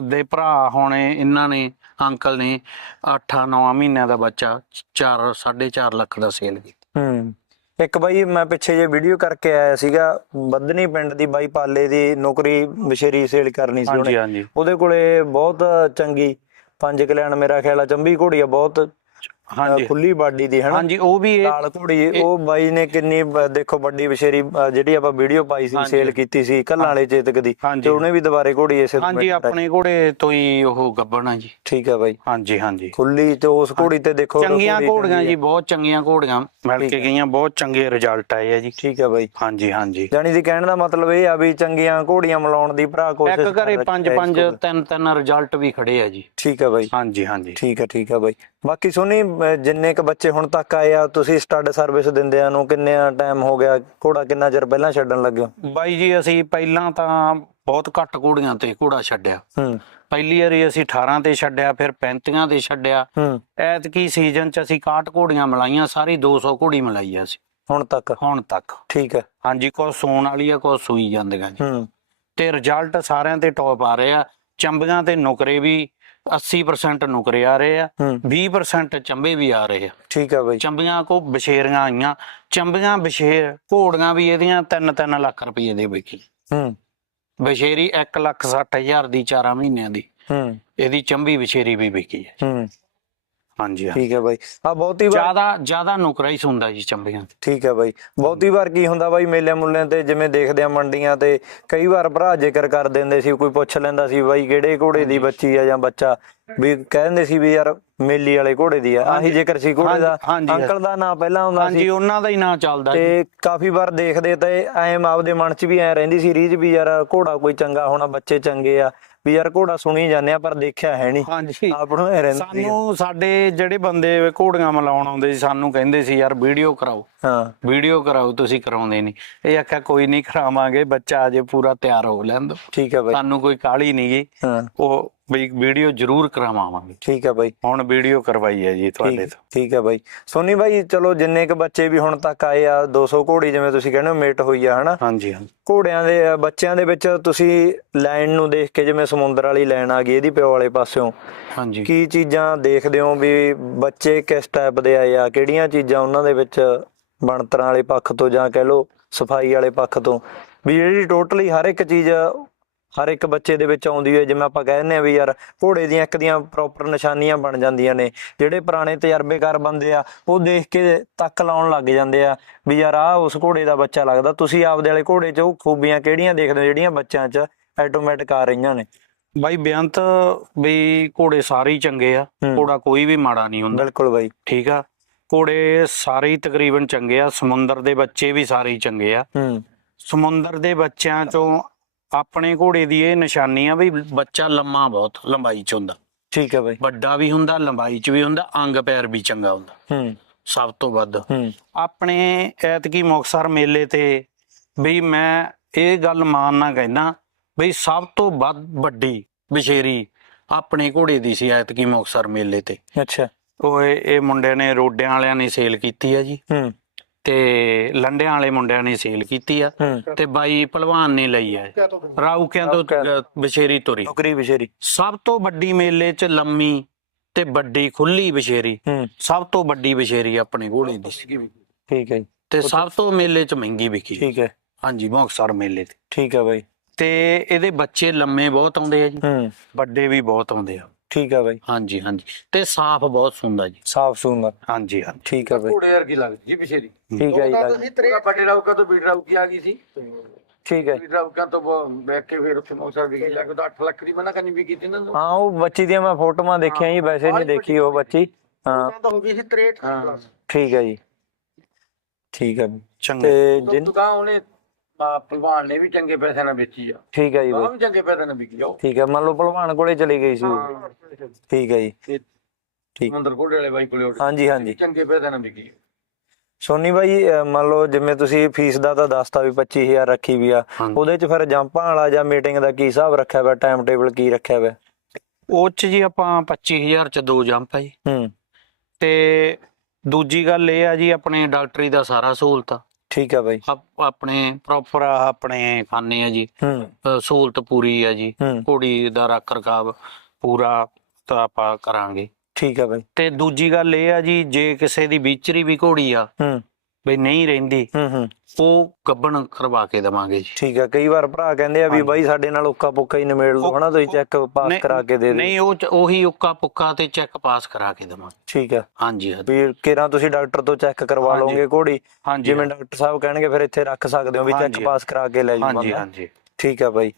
ਦੇ ਭਰਾ ਹੋਣੇ ਇਹਨਾਂ ਨੇ। ਅੰਕਲ ਨੇ 8-9 ਮਹੀਨਿਆਂ ਦਾ ਬੱਚਾ 4 4.5 ਲੱਖ ਦਾ ਸੇਲ ਕੀਤਾ। ਹੂੰ। ਇੱਕ ਬਾਈ ਮੈਂ ਪਿੱਛੇ ਜੇ ਵੀਡੀਓ ਕਰਕੇ ਆਇਆ ਸੀਗਾ ਬੱਦਨੀ ਪਿੰਡ ਦੀ ਬਾਈ ਪਾਲੇ ਦੀ ਨੌਕਰੀ ਬਸ਼ੇਰੀ ਸੇਲ ਕਰਨੀ ਸੀ ਉਹਨੇ। ਹਾਂਜੀ ਉਹਦੇ ਕੋਲੇ ਬਹੁਤ ਚੰਗੀ ਪੰਜ ਕਲਿਆਣ ਮੇਰਾ ਖਿਆਲ ਆ ਚੰਬੀ ਘੋੜੀ ਆ ਬਹੁਤ ਹਾਂਜੀ। ਖੁੱਲੀ ਬਾਡੀ ਦੀ ਹਨਾ? ਹਾਂਜੀ ਉਹ ਵੀ ਇਹ ਲਾਲ ਘੋੜੀ ਉਹ ਬਾਈ ਨੇ ਕਿੰਨੀ ਦੇਖੋ ਵੱਡੀ ਬਸ਼ੇਰੀ ਜਿਹੜੀ ਆਪਾਂ ਵੀਡੀਓ ਪਾਈ ਸੀ। ਸੇਲ ਕੀਤੀ ਸੀ ਕੱਲਾਂ ਵਾਲੇ ਚੇਤਕ ਦੀ। ਤੇ ਉਹਨੇ ਵੀ ਦੁਬਾਰੇ ਘੋੜੀ ਇਸੇ ਹਾਂਜੀ। ਆਪਣੇ ਘੋੜੇ ਤੋਂ ਹੀ ਉਹ ਗੱਭਣ ਆ ਜੀ। ਠੀਕ ਆ ਬਾਈ। ਹਾਂਜੀ ਹਾਂਜੀ। ਖੁੱਲੀ ਤੇ ਉਸ ਘੋੜੀ ਤੇ ਦੇਖੋ ਚੰਗੀਆਂ ਘੋੜੀ ਘੋੜੀਆਂ ਜੀ। ਬਹੁਤ ਚੰਗੀਆਂ ਘੋੜੀਆਂ ਮਿਲ ਕੇ ਹੈ। ਗਈਆਂ ਬਹੁਤ ਚੰਗੇ ਰਿਜ਼ਲਟ ਆਏ ਆ ਜੀ। ਠੀਕ ਆ ਬਾਈ। ਹਾਂਜੀ ਹਾਂਜੀ। ਜਾਨੀ ਦੀ ਕਹਿਣ ਦਾ ਮਤਲਬ ਇਹ ਆ ਵੀ ਚੰਗੀਆਂ ਘੋੜੀਆਂ ਮਿਲਾਉਣ ਦੀ ਭਰਾ ਕੋਸ਼ਿਸ਼ ਇੱਕ ਘਰੇ ਕਰ ਪੰਜ ਰਿਹਾ ਇਸ ਪੰਜ ਕੋਲ। ਤਿੰਨ ਤਿੰਨ ਰਿਜ਼ਲਟ ਵੀ ਖੜੇ ਆ ਜੀ। ਠੀਕ ਆ ਬਾਈ। ਹਾਂਜੀ ਹਾਂਜੀ। ਠੀਕ ਆ ਠੀਕ ਆ ਬਾਈ। ਬਾਕੀ ਸੋਨੀ ਜਿੰਨੇ ਕ ਬੱਚੇ ਹੁਣ ਤੱਕ ਆਏ ਆ ਤੁਸੀਂ ਸਟੱਡ ਸਰਵਿਸ ਦਿੰਦਿਆਂ ਨੂੰ ਕਿੰਨੇ ਟਾਈਮ ਹੋ ਗਿਆ? ਘੋੜਾ ਕਿੰਨਾ ਚਿਰ ਪਹਿਲਾਂ ਛੱਡਣ ਲੱਗੇ ਹੋ? ਬਾਈ ਜੀ ਅਸੀਂ ਪਹਿਲਾਂ ਤਾਂ ਬਹੁਤ ਘੱਟ ਘੋੜੀਆਂ ਤੇ ਘੋੜਾ ਛੱਡਿਆ। ਹੂੰ। ਪਹਿਲੀ ਵਾਰੀ ਅਸੀਂ 18 ਤੇ ਛੱਡਿਆ ਫਿਰ 35 ਤੇ ਛੱਡਿਆ। ਹੂੰ। ਐਤਕੀ ਸੀਜ਼ਨ ਚ ਅਸੀਂ 61 ਘੋੜੀਆਂ ਮਲਾਈਆਂ ਸਾਰੀ 200 ਘੋੜੀ ਮਲਾਈ ਆ ਅਸੀਂ। ਹੁਣ ਤੱਕ? ਹੁਣ ਤੱਕ। ਠੀਕ ਆ ਹਾਂਜੀ ਕੋ ਸੂਣ ਵਾਲੀ ਆ ਕੋ ਸੂਈ ਜਾਂਦੀਆਂ ਜੀ। ਹੂੰ। ਤੇ ਰਿਜ਼ਲਟ ਸਾਰਿਆਂ ਤੇ ਟੌਪ ਆ ਰਹੇ ਆ। ਚੰਬੀਆਂ ਤੇ ਨੁਕਰੇ ਵੀ 80% ਨੁਕਰੇ ਆ ਰਹੇ ਆ ਹੂੰ। 20% ਚੰਬੇ ਵੀ ਆ ਰਹੇ ਆ। ਠੀਕ ਆ ਬਾਈ। ਚੰਬੀਆਂ ਕੋ ਬਸ਼ੇਰੀਆਂ ਆਈਆਂ ਚੰਬੀਆਂ ਬਸ਼ੇਰ ਘੋੜੀਆਂ ਵੀ ਇਹਦੀਆਂ 3-3 ਲੱਖ ਰੁਪਏ ਦੇ ਵਿਕੀ ਹੂੰ। ਬਸ਼ੇਰੀ 1 ਲੱਖ 60 ਹਜ਼ਾਰ ਦੀ 4 ਮਹੀਨਿਆਂ ਦੀ ਹੂੰ। ਇਹਦੀ ਚੰਬੀ ਬਸ਼ੇਰੀ ਵੀ ਵਿਕੀ ਹੈ। ਹੂੰ। ਹਾਂਜੀ ਹਾਂ ਠੀਕ ਹੈ ਬਾਈ। ਆ ਬਹੁਤੀ ਵਾਰ ਜ਼ਿਆਦਾ ਜ਼ਿਆਦਾ ਨੁਕਰਾ ਹੀ ਸੁੰਦਾ ਜੀ ਚੰਬੀਆਂ ਤੇ। ਠੀਕ ਹੈ ਬਾਈ। ਬਹੁਤੀ ਵਾਰ ਕੀ ਹੁੰਦਾ ਬਾਈ ਮੇਲੇ ਮੁੱਲਿਆਂ ਤੇ ਜਿਵੇਂ ਦੇਖਦੇ ਆ ਮੰਡੀਆਂ ਤੇ ਕਈ ਵਾਰ ਭਰਾ ਜ਼ਿਕਰ ਕਰ ਦਿੰਦੇ ਸੀ ਕੋਈ ਪੁੱਛ ਲੈਂਦਾ ਸੀ ਬਾਈ ਕਿਹੜੇ ਘੋੜੇ ਦੀ ਬੱਚੀ ਆ ਜਾਂ ਬੱਚਾ? ਵੀ ਕਹਿੰਦੇ ਸੀ ਵੀ ਯਾਰ ਮੇਲੀ ਵਾਲੇ ਘੋੜੇ ਦੀ ਆ। ਆਹੀ ਜ਼ਿਕਰ ਸੀ ਘੋੜੇ ਦਾ। ਹਾਂਜੀ, ਹਾਂਜੀ। ਅੰਕਲ ਦਾ ਨਾਂ ਪਹਿਲਾਂ ਹੁੰਦਾ ਹਾਂਜੀ ਸੀ ਉਹਨਾਂ ਦਾ ਹੀ ਨਾਂ ਚੱਲਦਾ ਤੇ ਕਾਫੀ ਵਾਰ ਦੇਖਦੇ ਤੇ ਐਂ ਆਪਦੇ ਮਨ 'ਚ ਵੀ ਐ ਰਹਿੰਦੀ ਸੀ ਰੀਝ ਵੀ ਯਾਰ ਘੋੜਾ ਕੋਈ ਚੰਗਾ ਹੋਣਾ ਬੱਚੇ ਚੰਗੇ ਆ। ਵੀ ਯਾਰ ਘੋੜਾ ਸੁਣੀ ਜਾਂਦੇ ਆ ਪਰ ਦੇਖਿਆ ਹੈ ਨਹੀਂ। ਹਾਂਜੀ। ਆਪ ਨੂੰ ਐ ਰਹਿੰਦਾ ਸਾਨੂੰ ਸਾਡੇ ਜਿਹੜੇ ਬੰਦੇ ਘੋੜੀਆਂ ਮਲਾਉਣ ਆਉਂਦੇ ਸੀ ਸਾਨੂੰ ਕਹਿੰਦੇ ਸੀ ਯਾਰ ਵੀਡੀਓ ਕਰਾਓ। ਹਾਂ। ਵੀਡੀਓ ਕਰਾਓ ਤੁਸੀਂ ਕਰਾਉਂਦੇ ਨਹੀਂ। ਇਹ ਆਖਿਆ ਕੋਈ ਨਹੀਂ ਕਰਾਵਾਂਗੇ ਬੱਚਾ ਅਜੇ ਪੂਰਾ ਤਿਆਰ ਹੋ ਲੈਣ ਦੋ ਠੀਕ ਹੈ ਬਾਈ। ਸਾਨੂੰ ਕੋਈ ਕਾਹਲੀ ਨਹੀਂ ਗੀ ਹਾਂ। ਉਹ ਵੀ ਵੀਡੀਓ ਜ਼ਰੂਰ ਕਰਾਵਾਂਗੇ ਠੀਕ ਹੈ ਬਾਈ। ਹੁਣ ਵੀਡੀਓ ਕਰਵਾਈ ਹੈ ਜੀ ਤੁਹਾਡੇ ਤੋਂ। ਠੀਕ ਹੈ ਬਾਈ। ਸੋਨੀ ਬਾਈ ਚਲੋ ਜਿੰਨੇ ਕ ਬੱਚੇ ਵੀ ਹੁਣ ਤੱਕ ਆਏ ਆ 200 ਘੋੜੀ ਜਿਵੇਂ ਤੁਸੀਂ ਕਹਿੰਦੇ ਹੋ ਮੇਟ ਹੋਈ ਆ ਹਨਾ? ਹਾਂਜੀ ਹਾਂਜੀ। ਘੋੜਿਆਂ ਦੇ ਬੱਚਿਆਂ ਦੇ ਵਿੱਚ ਤੁਸੀਂ ਲਾਈਨ ਨੂੰ ਦੇਖ ਕੇ ਜਿਵੇਂ ਸਮੁੰਦਰ ਵਾਲੀ ਲਾਈਨ ਆ ਗਈ ਇਹਦੀ ਪਿਓ ਵਾਲੇ ਪਾਸਿਓਂ। ਹਾਂਜੀ। ਕੀ ਚੀਜ਼ਾਂ ਦੇਖਦੇ ਹੋ ਵੀ ਬੱਚੇ ਕਿਸ ਟਾਈਪ ਦੇ ਆਏ ਆ? ਕਿਹੜੀਆਂ ਚੀਜ਼ਾਂ ਉਹਨਾਂ ਦੇ ਵਿੱਚ ਬਣਤਰਾਂ ਵਾਲੇ ਪੱਖ ਤੋਂ ਜਾਂ ਕਹਿ ਲਓ ਸਫ਼ਾਈ ਵਾਲੇ ਪੱਖ ਤੋਂ? ਵੀ ਜਿਹੜੀ ਟੋਟਲੀ ਹਰ ਇੱਕ ਚੀਜ਼ ਹਰ ਇੱਕ ਬੱਚੇ ਦੇ ਵਿੱਚ ਆਉਂਦੀ ਹੈ ਜਿਵੇਂ ਆਪਾਂ ਕਹਿੰਦੇ ਆ ਵੀ ਯਾਰ ਘੋੜੇ ਦੀਆਂ ਇੱਕ ਦੀਆਂ ਪ੍ਰੋਪਰ ਨਿਸ਼ਾਨੀਆਂ ਬਣ ਜਾਂਦੀਆਂ ਨੇ ਜਿਹੜੇ ਪੁਰਾਣੇ ਤਜਰਬੇਕਾਰ ਬੰਦੇ ਆ ਉਹ ਦੇਖ ਕੇ ਤੱਕ ਲਾਉਣ ਲੱਗ ਜਾਂਦੇ ਆ ਵੀ ਯਾਰ ਆ ਉਸ ਘੋੜੇ ਦਾ ਬੱਚਾ ਲੱਗਦਾ ਤੁਸੀਂ ਆਪਦੇ ਵਾਲੇ ਘੋੜੇ 'ਚ ਉਹ ਖੂਬੀਆਂ ਕਿਹੜੀਆਂ ਦੇਖਦੇ ਹੋ ਜਿਹੜੀਆਂ ਬੱਚਿਆਂ 'ਚ ਆਟੋਮੈਟਿਕ ਆ ਰਹੀਆਂ ਨੇ? ਬਾਈ ਬੇਅੰਤ ਵੀ ਘੋੜੇ ਸਾਰੇ ਹੀ ਚੰਗੇ ਆ। ਘੋੜਾ ਕੋਈ ਵੀ ਮਾੜਾ ਨਹੀਂ ਹੁੰਦਾ। ਬਿਲਕੁਲ ਬਾਈ। ਠੀਕ ਆ ਘੋੜੇ ਸਾਰੇ ਹੀ ਤਕਰੀਬਨ ਚੰਗੇ ਆ ਸਮੁੰਦਰ ਦੇ ਬੱਚੇ ਵੀ ਸਾਰੇ ਹੀ ਚੰਗੇ ਆ। ਸਮੁੰਦਰ ਦੇ ਬੱਚਿਆਂ ਚੋਂ ਆਪਣੇ ਘੋੜੇ ਦੀ ਇਹ ਨਿਸ਼ਾਨੀ ਆ ਵੀ ਬੱਚਾ ਲੰਮਾ ਬਹੁਤ ਲੰਬਾਈ ਚ ਹੁੰਦਾ। ਠੀਕ ਹੈ ਬਾਈ। ਵੱਡਾ ਵੀ ਹੁੰਦਾ ਲੰਬਾਈ ਚ ਵੀ ਹੁੰਦਾ ਅੰਗ ਪੈਰ ਵੀ ਚੰਗਾ ਹੁੰਦਾ। ਹੂੰ। ਸਭ ਤੋਂ ਵੱਧ। ਹੂੰ। ਆਪਣੇ ਐਤਕੀ ਮੁਕਤਸਰ ਮੇਲੇ ਤੇ ਵੀ ਮੈਂ ਇਹ ਗੱਲ ਮਾਨਣਾ ਕਹਿੰਦਾ ਵੀ ਸਭ ਤੋਂ ਵੱਧ ਵੱਡੀ ਵਿਸ਼ੇਰੀ ਆਪਣੇ ਘੋੜੇ ਦੀ ਸੀ ਐਤਕੀ ਮੁਕਤਸਰ ਮੇਲੇ ਤੇ। ਅੱਛਾ। ਉਹ ਇਹ ਇਹ ਮੁੰਡੇ ਨੇ ਰੋਡਿਆਂ ਵਾਲਿਆਂ ਨੇ ਸੇਲ ਕੀਤੀ ਆ ਜੀ। ਹੂੰ। ਤੇ ਲੰਡਿਆਂ ਵਾਲੇ ਮੁੰਡਿਆਂ ਨੇ ਸੇਲ ਕੀਤੀ ਆ ਤੇ ਬਾਈ ਪਹਿਲਵਾਨ ਨੇ ਲਈ ਆ। ਰਾਊਕਿਆਂ ਤੋਂ। ਬਸ਼ੇਰੀ ਤੁਰੀ। ਨੌਕਰੀ ਵਿਸ਼ੇਰੀ ਸਭ ਤੋਂ ਵੱਡੀ ਮੇਲੇ 'ਚ ਲੰਮੀ ਤੇ ਵੱਡੀ ਖੁੱਲੀ ਬਸ਼ੇਰੀ ਸਭ ਤੋਂ ਵੱਡੀ ਬਸ਼ੇਰੀ ਆਪਣੇ ਘੋੜੇ ਦੀ ਸੀ ਠੀਕ ਹੈ ਜੀ। ਤੇ ਸਭ ਤੋਂ ਮੇਲੇ 'ਚ ਮਹਿੰਗੀ ਵਿਕੀ। ਠੀਕ ਹੈ। ਹਾਂਜੀ ਮੁਕਤਸਰ ਮੇਲੇ ਤੇ। ਠੀਕ ਹੈ ਬਾਈ। ਤੇ ਇਹਦੇ ਬੱਚੇ ਲੰਮੇ ਬਹੁਤ ਆਉਂਦੇ ਆ ਜੀ। ਵੱਡੇ ਵੀ ਬਹੁਤ ਆਉਂਦੇ ਆ। ਠੀਕ ਹੈ ਬਾਈ। ਹਾਂਜੀ ਹਾਂਜੀ। ਤੇ ਸਾਫ਼ ਬਹੁਤ ਸੁੰਦਾ ਜੀ। ਸਾਫ਼ ਸੁੰਦਰ ਹਾਂਜੀ ਹਾਂਜੀ। ਠੀਕ ਹੈ ਬਾਈ। ਘੋੜੇ ਵਰਗੀ ਲੱਗਦੀ ਜੀ ਪਿਛੇਰੀ ਠੀਕ ਹੈ ਜੀ ਉਹਦਾ ਵੱਡੇ ਰੌਕਾ ਤੋਂ ਬੀਟ ਰੌਕੀ ਆ ਗਈ ਸੀ। ਠੀਕ ਹੈ ਬੀਟ ਰੌਕਾ ਤੋਂ ਬ- ਬੈਠ ਕੇ ਫਿਰ ਉੱਥੇ ਮੌਸਰ ਵੀ ਲੱਗ ਤਾਂ 8 ਲੱਖ ਦੀ ਮਨਾ ਕਰਨੀ ਵੀ ਕੀਤੀ ਨਾ। ਹਾਂ ਉਹ ਬੱਚੀ ਦੀਆਂ ਮੈਂ ਫੋਟੋਆਂ ਦੇਖੀਆਂ ਜੀ ਵੈਸੇ ਨਹੀਂ ਦੇਖੀ ਉਹ ਬੱਚੀ। ਹਾਂ। ਤਾਂ ਹੋ ਗਈ ਸੀ 63 ਹਾਂ। ਠੀਕ ਹੈ ਜੀ। ਠੀਕ ਹੈ ਚੰਗਾ। ਤੇ ਜਿਨ ਦੁਕਾਨ ਉਹਨੇ ਆ, ਪਹਿਲਵਾਨ ਨੇ ਵੀ ਚੰਗੇ ਪੈਸੇ ਨਾਲ ਵੇਚੀ ਆ। ਠੀਕ ਹੈ ਜੀ ਬਾਈ। ਵੀ ਚੰਗੇ ਪੈਸੇ ਨਾਲ ਵਿਕੀ ਜਾਓ ਠੀਕ ਹੈ ਮੰਨ ਲਓ ਭਲਵਾਨ ਕੋਲੇ ਚਲੀ ਗਈ ਸੀ। ਠੀਕ ਹੈ ਜੀ। ਤੇ ਠੀਕ। ਮੰਦਰ ਕੋਲੇ ਵਾਲੇ ਬਾਈ ਕੋਲੇ ਉਹ ਹਾਂਜੀ ਹਾਂਜੀ। ਚੰਗੇ ਪੈਸੇ ਨਾਲ ਵਿਕੀ ਸੋਨੀ ਬਾਈ ਅਹ ਮੰਨ ਲਓ ਜਿਵੇਂ ਤੁਸੀਂ ਫੀਸ ਦਾ ਤਾਂ ਦੱਸਤਾ ਵੀ 25000 ਰੱਖੀ ਵੀ ਆ। ਹਾਂਜੀ। ਉਹਦੇ ਚ ਫਿਰ ਜੰਪਾਂ ਵਾਲਾ ਜਾਂ ਮੀਟਿੰਗ ਦਾ ਕੀ ਹਿਸਾਬ ਰੱਖਿਆ ਹੋਇਆ ਟਾਈਮ ਟੇਬਲ ਕੀ ਰੱਖਿਆ ਹੋਇਆ ਉਹ 'ਚ ਜੀ ਆਪਾਂ 25000 'ਚ ਦੋ ਜੰਪ ਆ ਜੀ। ਹੂੰ। ਤੇ ਦੂਜੀ ਗੱਲ ਇਹ ਆ ਜੀ ਆਪਣੇ ਡਾਕਟਰੀ ਦਾ ਸਾਰਾ ਸਹੂਲਤ ਆ। ਠੀਕ ਹੈ ਬਾਈ। ਆਪ- ਆਪਣੇ ਪ੍ਰੋਪਰ ਆਪਣੇ ਖਾਨੇ ਆ ਜੀ। ਹੂੰ। ਅ, ਸਹੂਲਤ ਪੂਰੀ ਆ ਜੀ। ਹੂੰ। ਘੋੜੀ ਦਾ ਰੱਖ ਰਖਾਵ ਪੂਰਾ ਤਾਂ ਆਪਾਂ ਕਰਾਂਗੇ। ਠੀਕ ਹੈ ਬਾਈ। ਤੇ ਦੂਜੀ ਗੱਲ ਇਹ ਆ ਜੀ ਜੇ ਕਿਸੇ ਦੀ ਵਿਚਰੀ ਵੀ ਘੋੜੀ ਆ ਹੂੰ। ਵੀ ਨਹੀਂ ਰਹਿੰਦੀ ਹੂੰ ਹੂੰ। ਉਹ ਗੱਬਣ ਕਰਵਾ ਕੇ ਦਵਾਂਗੇ ਜੀ। ਠੀਕ ਹੈ ਕਈ ਵਾਰ ਭਰਾ ਕਹਿੰਦੇ ਆ ਵੀ। ਬਾਈ ਸਾਡੇ ਨਾਲ ਉੱਕਾ ਪੁੱਕਾ ਹੀ ਨਿਮੇੜ ਲਓ ਹਨਾ ਤੁਸੀਂ ਚੈੱਕ ਪਾਸ ਕਰਾ ਕੇ ਦੇ ਦੇ ਨਹੀਂ ਉਹ ਉਹੀ ਉੱਕਾ ਪੁੱਕਾ ਤੇ ਚੈੱਕ ਪਾਸ ਕਰਾ ਕੇ ਦਵਾਂਗੇ। ਠੀਕ ਹੈ ਹਾਂਜੀ ਵੀ ਕਿਰਾਂ ਤੁਸੀਂ ਡਾਕਟਰ ਤੋਂ ਚੈੱਕ ਕਰਵਾ। ਲਓਗੇ ਘੋੜੀ ਜਿਵੇਂ ਡਾਕਟਰ ਸਾਹਿਬ ਕਹਿਣਗੇ ਫਿਰ ਇੱਥੇ ਰੱਖ ਸਕਦੇ ਹੋ ਵੀ ਚੈੱਕ। ਪਾਸ ਕਰਾ ਕੇ ਲੈ ਜਾਓ ਹਾਂਜੀ ਹਾਂਜੀ। ਠੀਕ ਹੈ ਬਾਈ।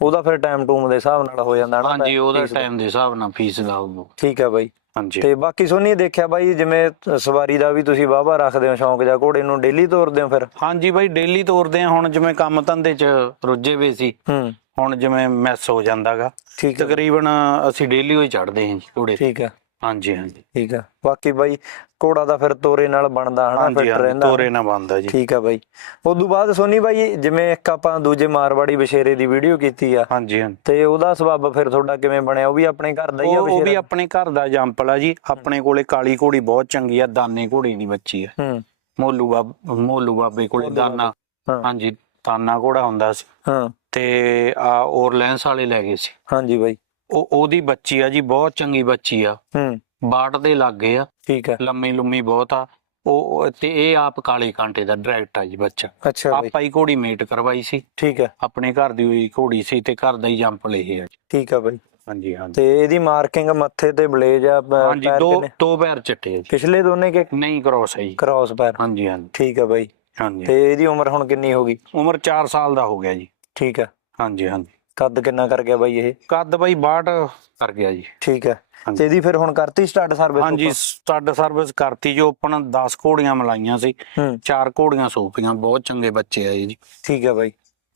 ਉਹਦਾ ਫਿਰ ਟਾਈਮ ਟੂਮ ਦੇ ਹਿਸਾਬ ਨਾਲ ਹੋ ਜਾਂਦਾ ਨਾ ਹਾਂਜੀ ਉਹਦਾ। ਟਾਈਮ ਦੇ। ਹਿਸਾਬ ਨਾਲ ਫੀਸ ਹੋਊ ਠੀਕ ਹੈ ਬਾਈ। ਹਾਂਜੀ। ਤੇ ਬਾਕੀ ਸੋਨੀ ਦੇਖਿਆ ਬਾਈ ਜਿਵੇਂ ਸਵਾਰੀ ਦਾ ਵੀ ਤੁਸੀਂ ਵਾਹਵਾ ਰੱਖਦੇ ਹੋ ਸ਼ੌਂਕ ਜਾਂ ਘੋੜੇ ਨੂੰ ਡੇਲੀ ਤੋਰਦੇ ਹੋ ਫਿਰ? ਹਾਂਜੀ ਬਾਈ ਡੇਲੀ ਤੋਰਦੇ ਆ ਹੁਣ ਜਿਵੇਂ ਕੰਮ ਧੰਦੇ 'ਚ ਰੁੱਝੇ ਵੇ ਸੀ ਹੂੰ। ਹੁਣ ਜਿਵੇਂ ਮੈਸ ਹੋ ਜਾਂਦਾਗਾ। ਤਕਰੀਬਨ ਅਸੀਂ ਡੇਲੀ ਹੋਈ ਚੜਦੇ ਹਾਂ ਜੀ ਘੋੜੇ। ਠੀਕ ਹੈ। ਹਾਂਜੀ ਹਾਂਜੀ। ਠੀਕ ਹੈ ਬਾਕੀ ਬਾਈ ਘੋੜਾ ਦਾ ਫਿਰ ਤੋਰੇ ਨਾਲ ਬਣਦਾ ਹਨਾ ਹਾਂਜੀ ਫਿੱਟ ਹਾਂਜੀ ਰਹਿੰਦਾ। ਤੋਰੇ ਨਾ ਬੰਦਾ ਜੀ। ਠੀਕ ਹੈ ਬਾਈ। ਉਦੋਂ ਬਾਅਦ ਸੋਨੀ ਬਾਈ ਜਿਵੇਂ ਇੱਕ ਆਪਾਂ ਦੂਜੇ ਮਾਰਵਾੜੀ ਬਸ਼ੇਰੇ ਦੀ ਵੀਡੀਓ ਕੀਤੀ ਆ ਹਾਂਜੀ ਹਾਂਜੀ। ਤੇ ਉਹਦਾ ਸਬੱਬ ਫਿਰ ਤੁਹਾਡਾ ਕਿਵੇਂ ਬਣਿਆ? ਉਹ ਵੀ ਆਪਣੇ ਘਰ ਦਾ ਹੀ ਆ ਉਹ ਉਹ ਵੀ ਬਸ਼ੇਰਾ ਆਪਣੇ ਘਰ ਦਾ ਜੰਪਲ ਆ ਜੀ। ਆਪਣੇ ਕੋਲੇ ਕਾਲੀ ਘੋੜੀ ਬਹੁਤ ਚੰਗੀ ਆ ਦਾਨੇ ਘੋੜੀ ਦੀ ਬੱਚੀ ਆ। ਹੂੰ। ਮੋਲੂ ਬਾਬ ਮੋਲੂ ਬਾਬੇ ਕੋਲੇ ਮੋਲੂ ਦਾਨਾ। ਹਾਂ। ਹਾਂਜੀ ਦਾਨਾ ਘੋੜਾ ਹੁੰਦਾ ਸੀ। ਹਾਂ। ਤੇ ਆ ਔਰਲੈਂਸ ਵਾਲੇ ਲੈ ਗਏ ਸੀ। ਹਾਂਜੀ ਬਾਈ। ਉਹ ਉਹਦੀ ਬੱਚੀ ਆ ਜੀ ਬਹੁਤ ਚੰਗੀ ਬੱਚੀ ਆ। ਹੂੰ। ਬਾਟ ਦੇ ਲੱਗੇ ਆ। ਠੀਕ ਹੈ ਲੰਮੀ ਲੰਮੀ ਬਹੁਤ ਆ। ਉਹ ਤੇ ਇਹ ਆਪ ਕਾਲੇ ਕਾਂਟੇ ਦਾ ਡਾਇਰੈਕਟ ਆ ਜੀ ਬੱਚਾ। ਅੱਛਾ ਬਾਈ। ਆਪਾਂ ਹੀ ਘੋੜੀ ਮੇਟ ਕਰਵਾਈ ਸੀ। ਠੀਕ ਹੈ ਆਪਣੇ ਘਰ ਦੀ ਹੋਈ ਘੋੜੀ ਸੀ ਤੇ ਘਰ ਦਾ ਹੀ ਜੰਪ ਲਏ ਆ ਜੀ। ਠੀਕ ਹੈ ਬਾਈ। ਹਾਂਜੀ ਹਾਂਜੀ। ਤੇ ਇਹਦੀ ਮਾਰਕਿੰਗ ਮੱਥੇ ਤੇ ਬਲੇਜ ਆ ਹਾਂਜੀ ਦੋ? ਦੋ ਪੈਰ ਚਿੱਟੇ ਆ ਜੀ। ਪਿਛਲੇ ਦੋਨੇ ਕਿ? ਨਹੀਂ ਕ੍ਰੋਸ ਹੈ ਜੀ। ਕ੍ਰਾਸ ਪੈਰ। ਹਾਂਜੀ ਹਾਂਜੀ। ਠੀਕ ਆ ਬਾਈ। ਹਾਂਜੀ। ਤੇ ਇਹਦੀ ਉਮਰ ਹੁਣ ਕਿੰਨੀ ਹੋ ਗਈ? ਉਮਰ 4 ਸਾਲ ਦਾ ਹੋ ਗਿਆ ਜੀ। ਠੀਕ ਆ। ਹਾਂਜੀ ਹਾਂਜੀ। ਕੱਦ ਕਿੰਨਾ ਕਰ ਗਿਆ ਬਾਈ ਇਹ? ਕੱਦ ਬਾਈ 62 ਕਰ ਗਿਆ ਜੀ। ਠੀਕ ਹਾਂਜੀ। ਤੇ ਇਹਦੀ ਫਿਰ ਹੁਣ ਕਰਤੀ ਸਟਾਰਟ ਸਰਵਿਸ ਹਾਂਜੀ ਸਟੱਡ ਸਰਵਿਸ ਕਰਤੀ ਜੋ ਆਪਣ 10 ਘੋੜੀਆਂ ਮਲਾਈਆਂ ਸੀ। ਹੂੰ। ਚਾਰ ਘੋੜੀਆਂ ਸੋਪੀਆਂ ਬਹੁਤ ਚੰਗੇ ਬੱਚੇ ਆਏ ਜੀ। ਠੀਕ ਆ ਬਾਈ।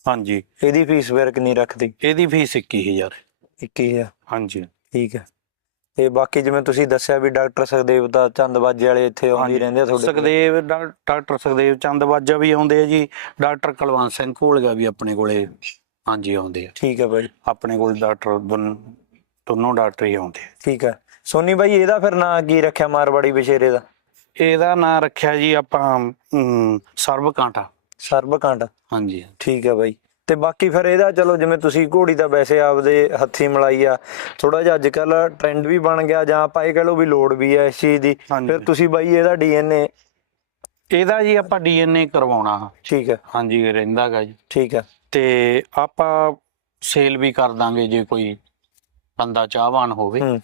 ਹਾਂਜੀ। ਇਹਦੀ ਫੀਸ ਫਿਰ ਕਿੰਨੀ ਰੱਖਦੀ ਇਹਦੀ ਫੀਸ 21000 21000 ਹਾਂਜੀ। ਠੀਕ ਆ ਤੇ ਬਾਕੀ ਜਿਵੇਂ ਤੁਸੀਂ ਦੱਸਿਆ ਵੀ ਡਾਕਟਰ ਸੁਖਦੇਵ ਦਾ ਚੰਦਬਾਜੇ ਵਾਲੇ ਇੱਥੇ ਆਉਂਦੇ ਹੀ ਰਹਿੰਦੇ ਆ ਤੁਹਾਡੇ ਕੋਲ। ਸੁਖਦੇਵ ਡਾ- ਡਾਕਟਰ ਸੁਖਦੇਵ ਚੰਦਵਾਜਾ ਵੀ ਆਉਂਦੇ ਆ ਜੀ। ਡਾਕਟਰ ਕੁਲਵੰਤ ਸਿੰਘ ਘੋਲਗਾ ਵੀ ਆਪਣੇ ਕੋਲੇ ਹਾਂਜੀ ਆਉਂਦੇ ਆ। ਠੀਕ ਆ ਬਾਈ। ਆਪਣੇ ਕੋਲ ਡਾਕਟਰ ਦੋਨ- ਦੋਨੋਂ ਡਾਕਟਰ ਹੀ ਆਉਂਦੇ ਆ। ਠੀਕ ਆ ਸੋਨੀ ਬਾਈ ਇਹਦਾ ਫਿਰ ਨਾਂ ਕੀ ਰੱਖਿਆ ਮਾਰਵਾੜੀ ਬਸ਼ੇਰੇ ਦਾ? ਇਹਦਾ ਨਾਂ ਰੱਖਿਆ ਜੀ ਆਪਾਂ ਅਮ, ਸਰਬ ਕਾਂਟਾ ਸਰਬਕੰਡ ਹਾਂਜੀ। ਠੀਕ ਆ ਬਾਈ। ਤੇ ਬਾਕੀ ਫਿਰ ਇਹਦਾ ਚਲੋ ਜਿਵੇਂ ਤੁਸੀਂ ਘੋੜੀ ਦਾ ਵੈਸੇ ਆਪਦੇ ਹੱਥੀ ਮਲਾਈ ਆ ਥੋੜਾ ਜਿਹਾ ਅੱਜ ਕੱਲ ਟ੍ਰੈਂਡ ਵੀ ਬਣ ਗਿਆ ਜਾਂ ਆਪਾਂ ਇਹ ਕਹ ਲਓ ਵੀ ਲੋੜ ਵੀ ਆ ਇਸ ਚੀਜ਼ ਦੀ। ਹਾਂਜੀ। ਫਿਰ ਤੁਸੀਂ ਬਾਈ ਇਹਦਾ ਡੀਐਨਏ ਇਹਦਾ ਜੀ ਆਪਾਂ ਡੀਐਨਏ ਕਰਵਾਉਣਾ। ਠੀਕ ਆ ਹਾਂਜੀ ਰਹਿੰਦਾਗਾ ਜੀ। ਠੀਕ ਆ ਤੇ ਆਪਾਂ ਸੇਲ ਵੀ ਕਰ ਦਾਂਗੇ ਜੇ ਕੋਈ ਬੰਦਾ ਚਾਹਵਾਨ ਹੋਵੇ। ਹੂੰ।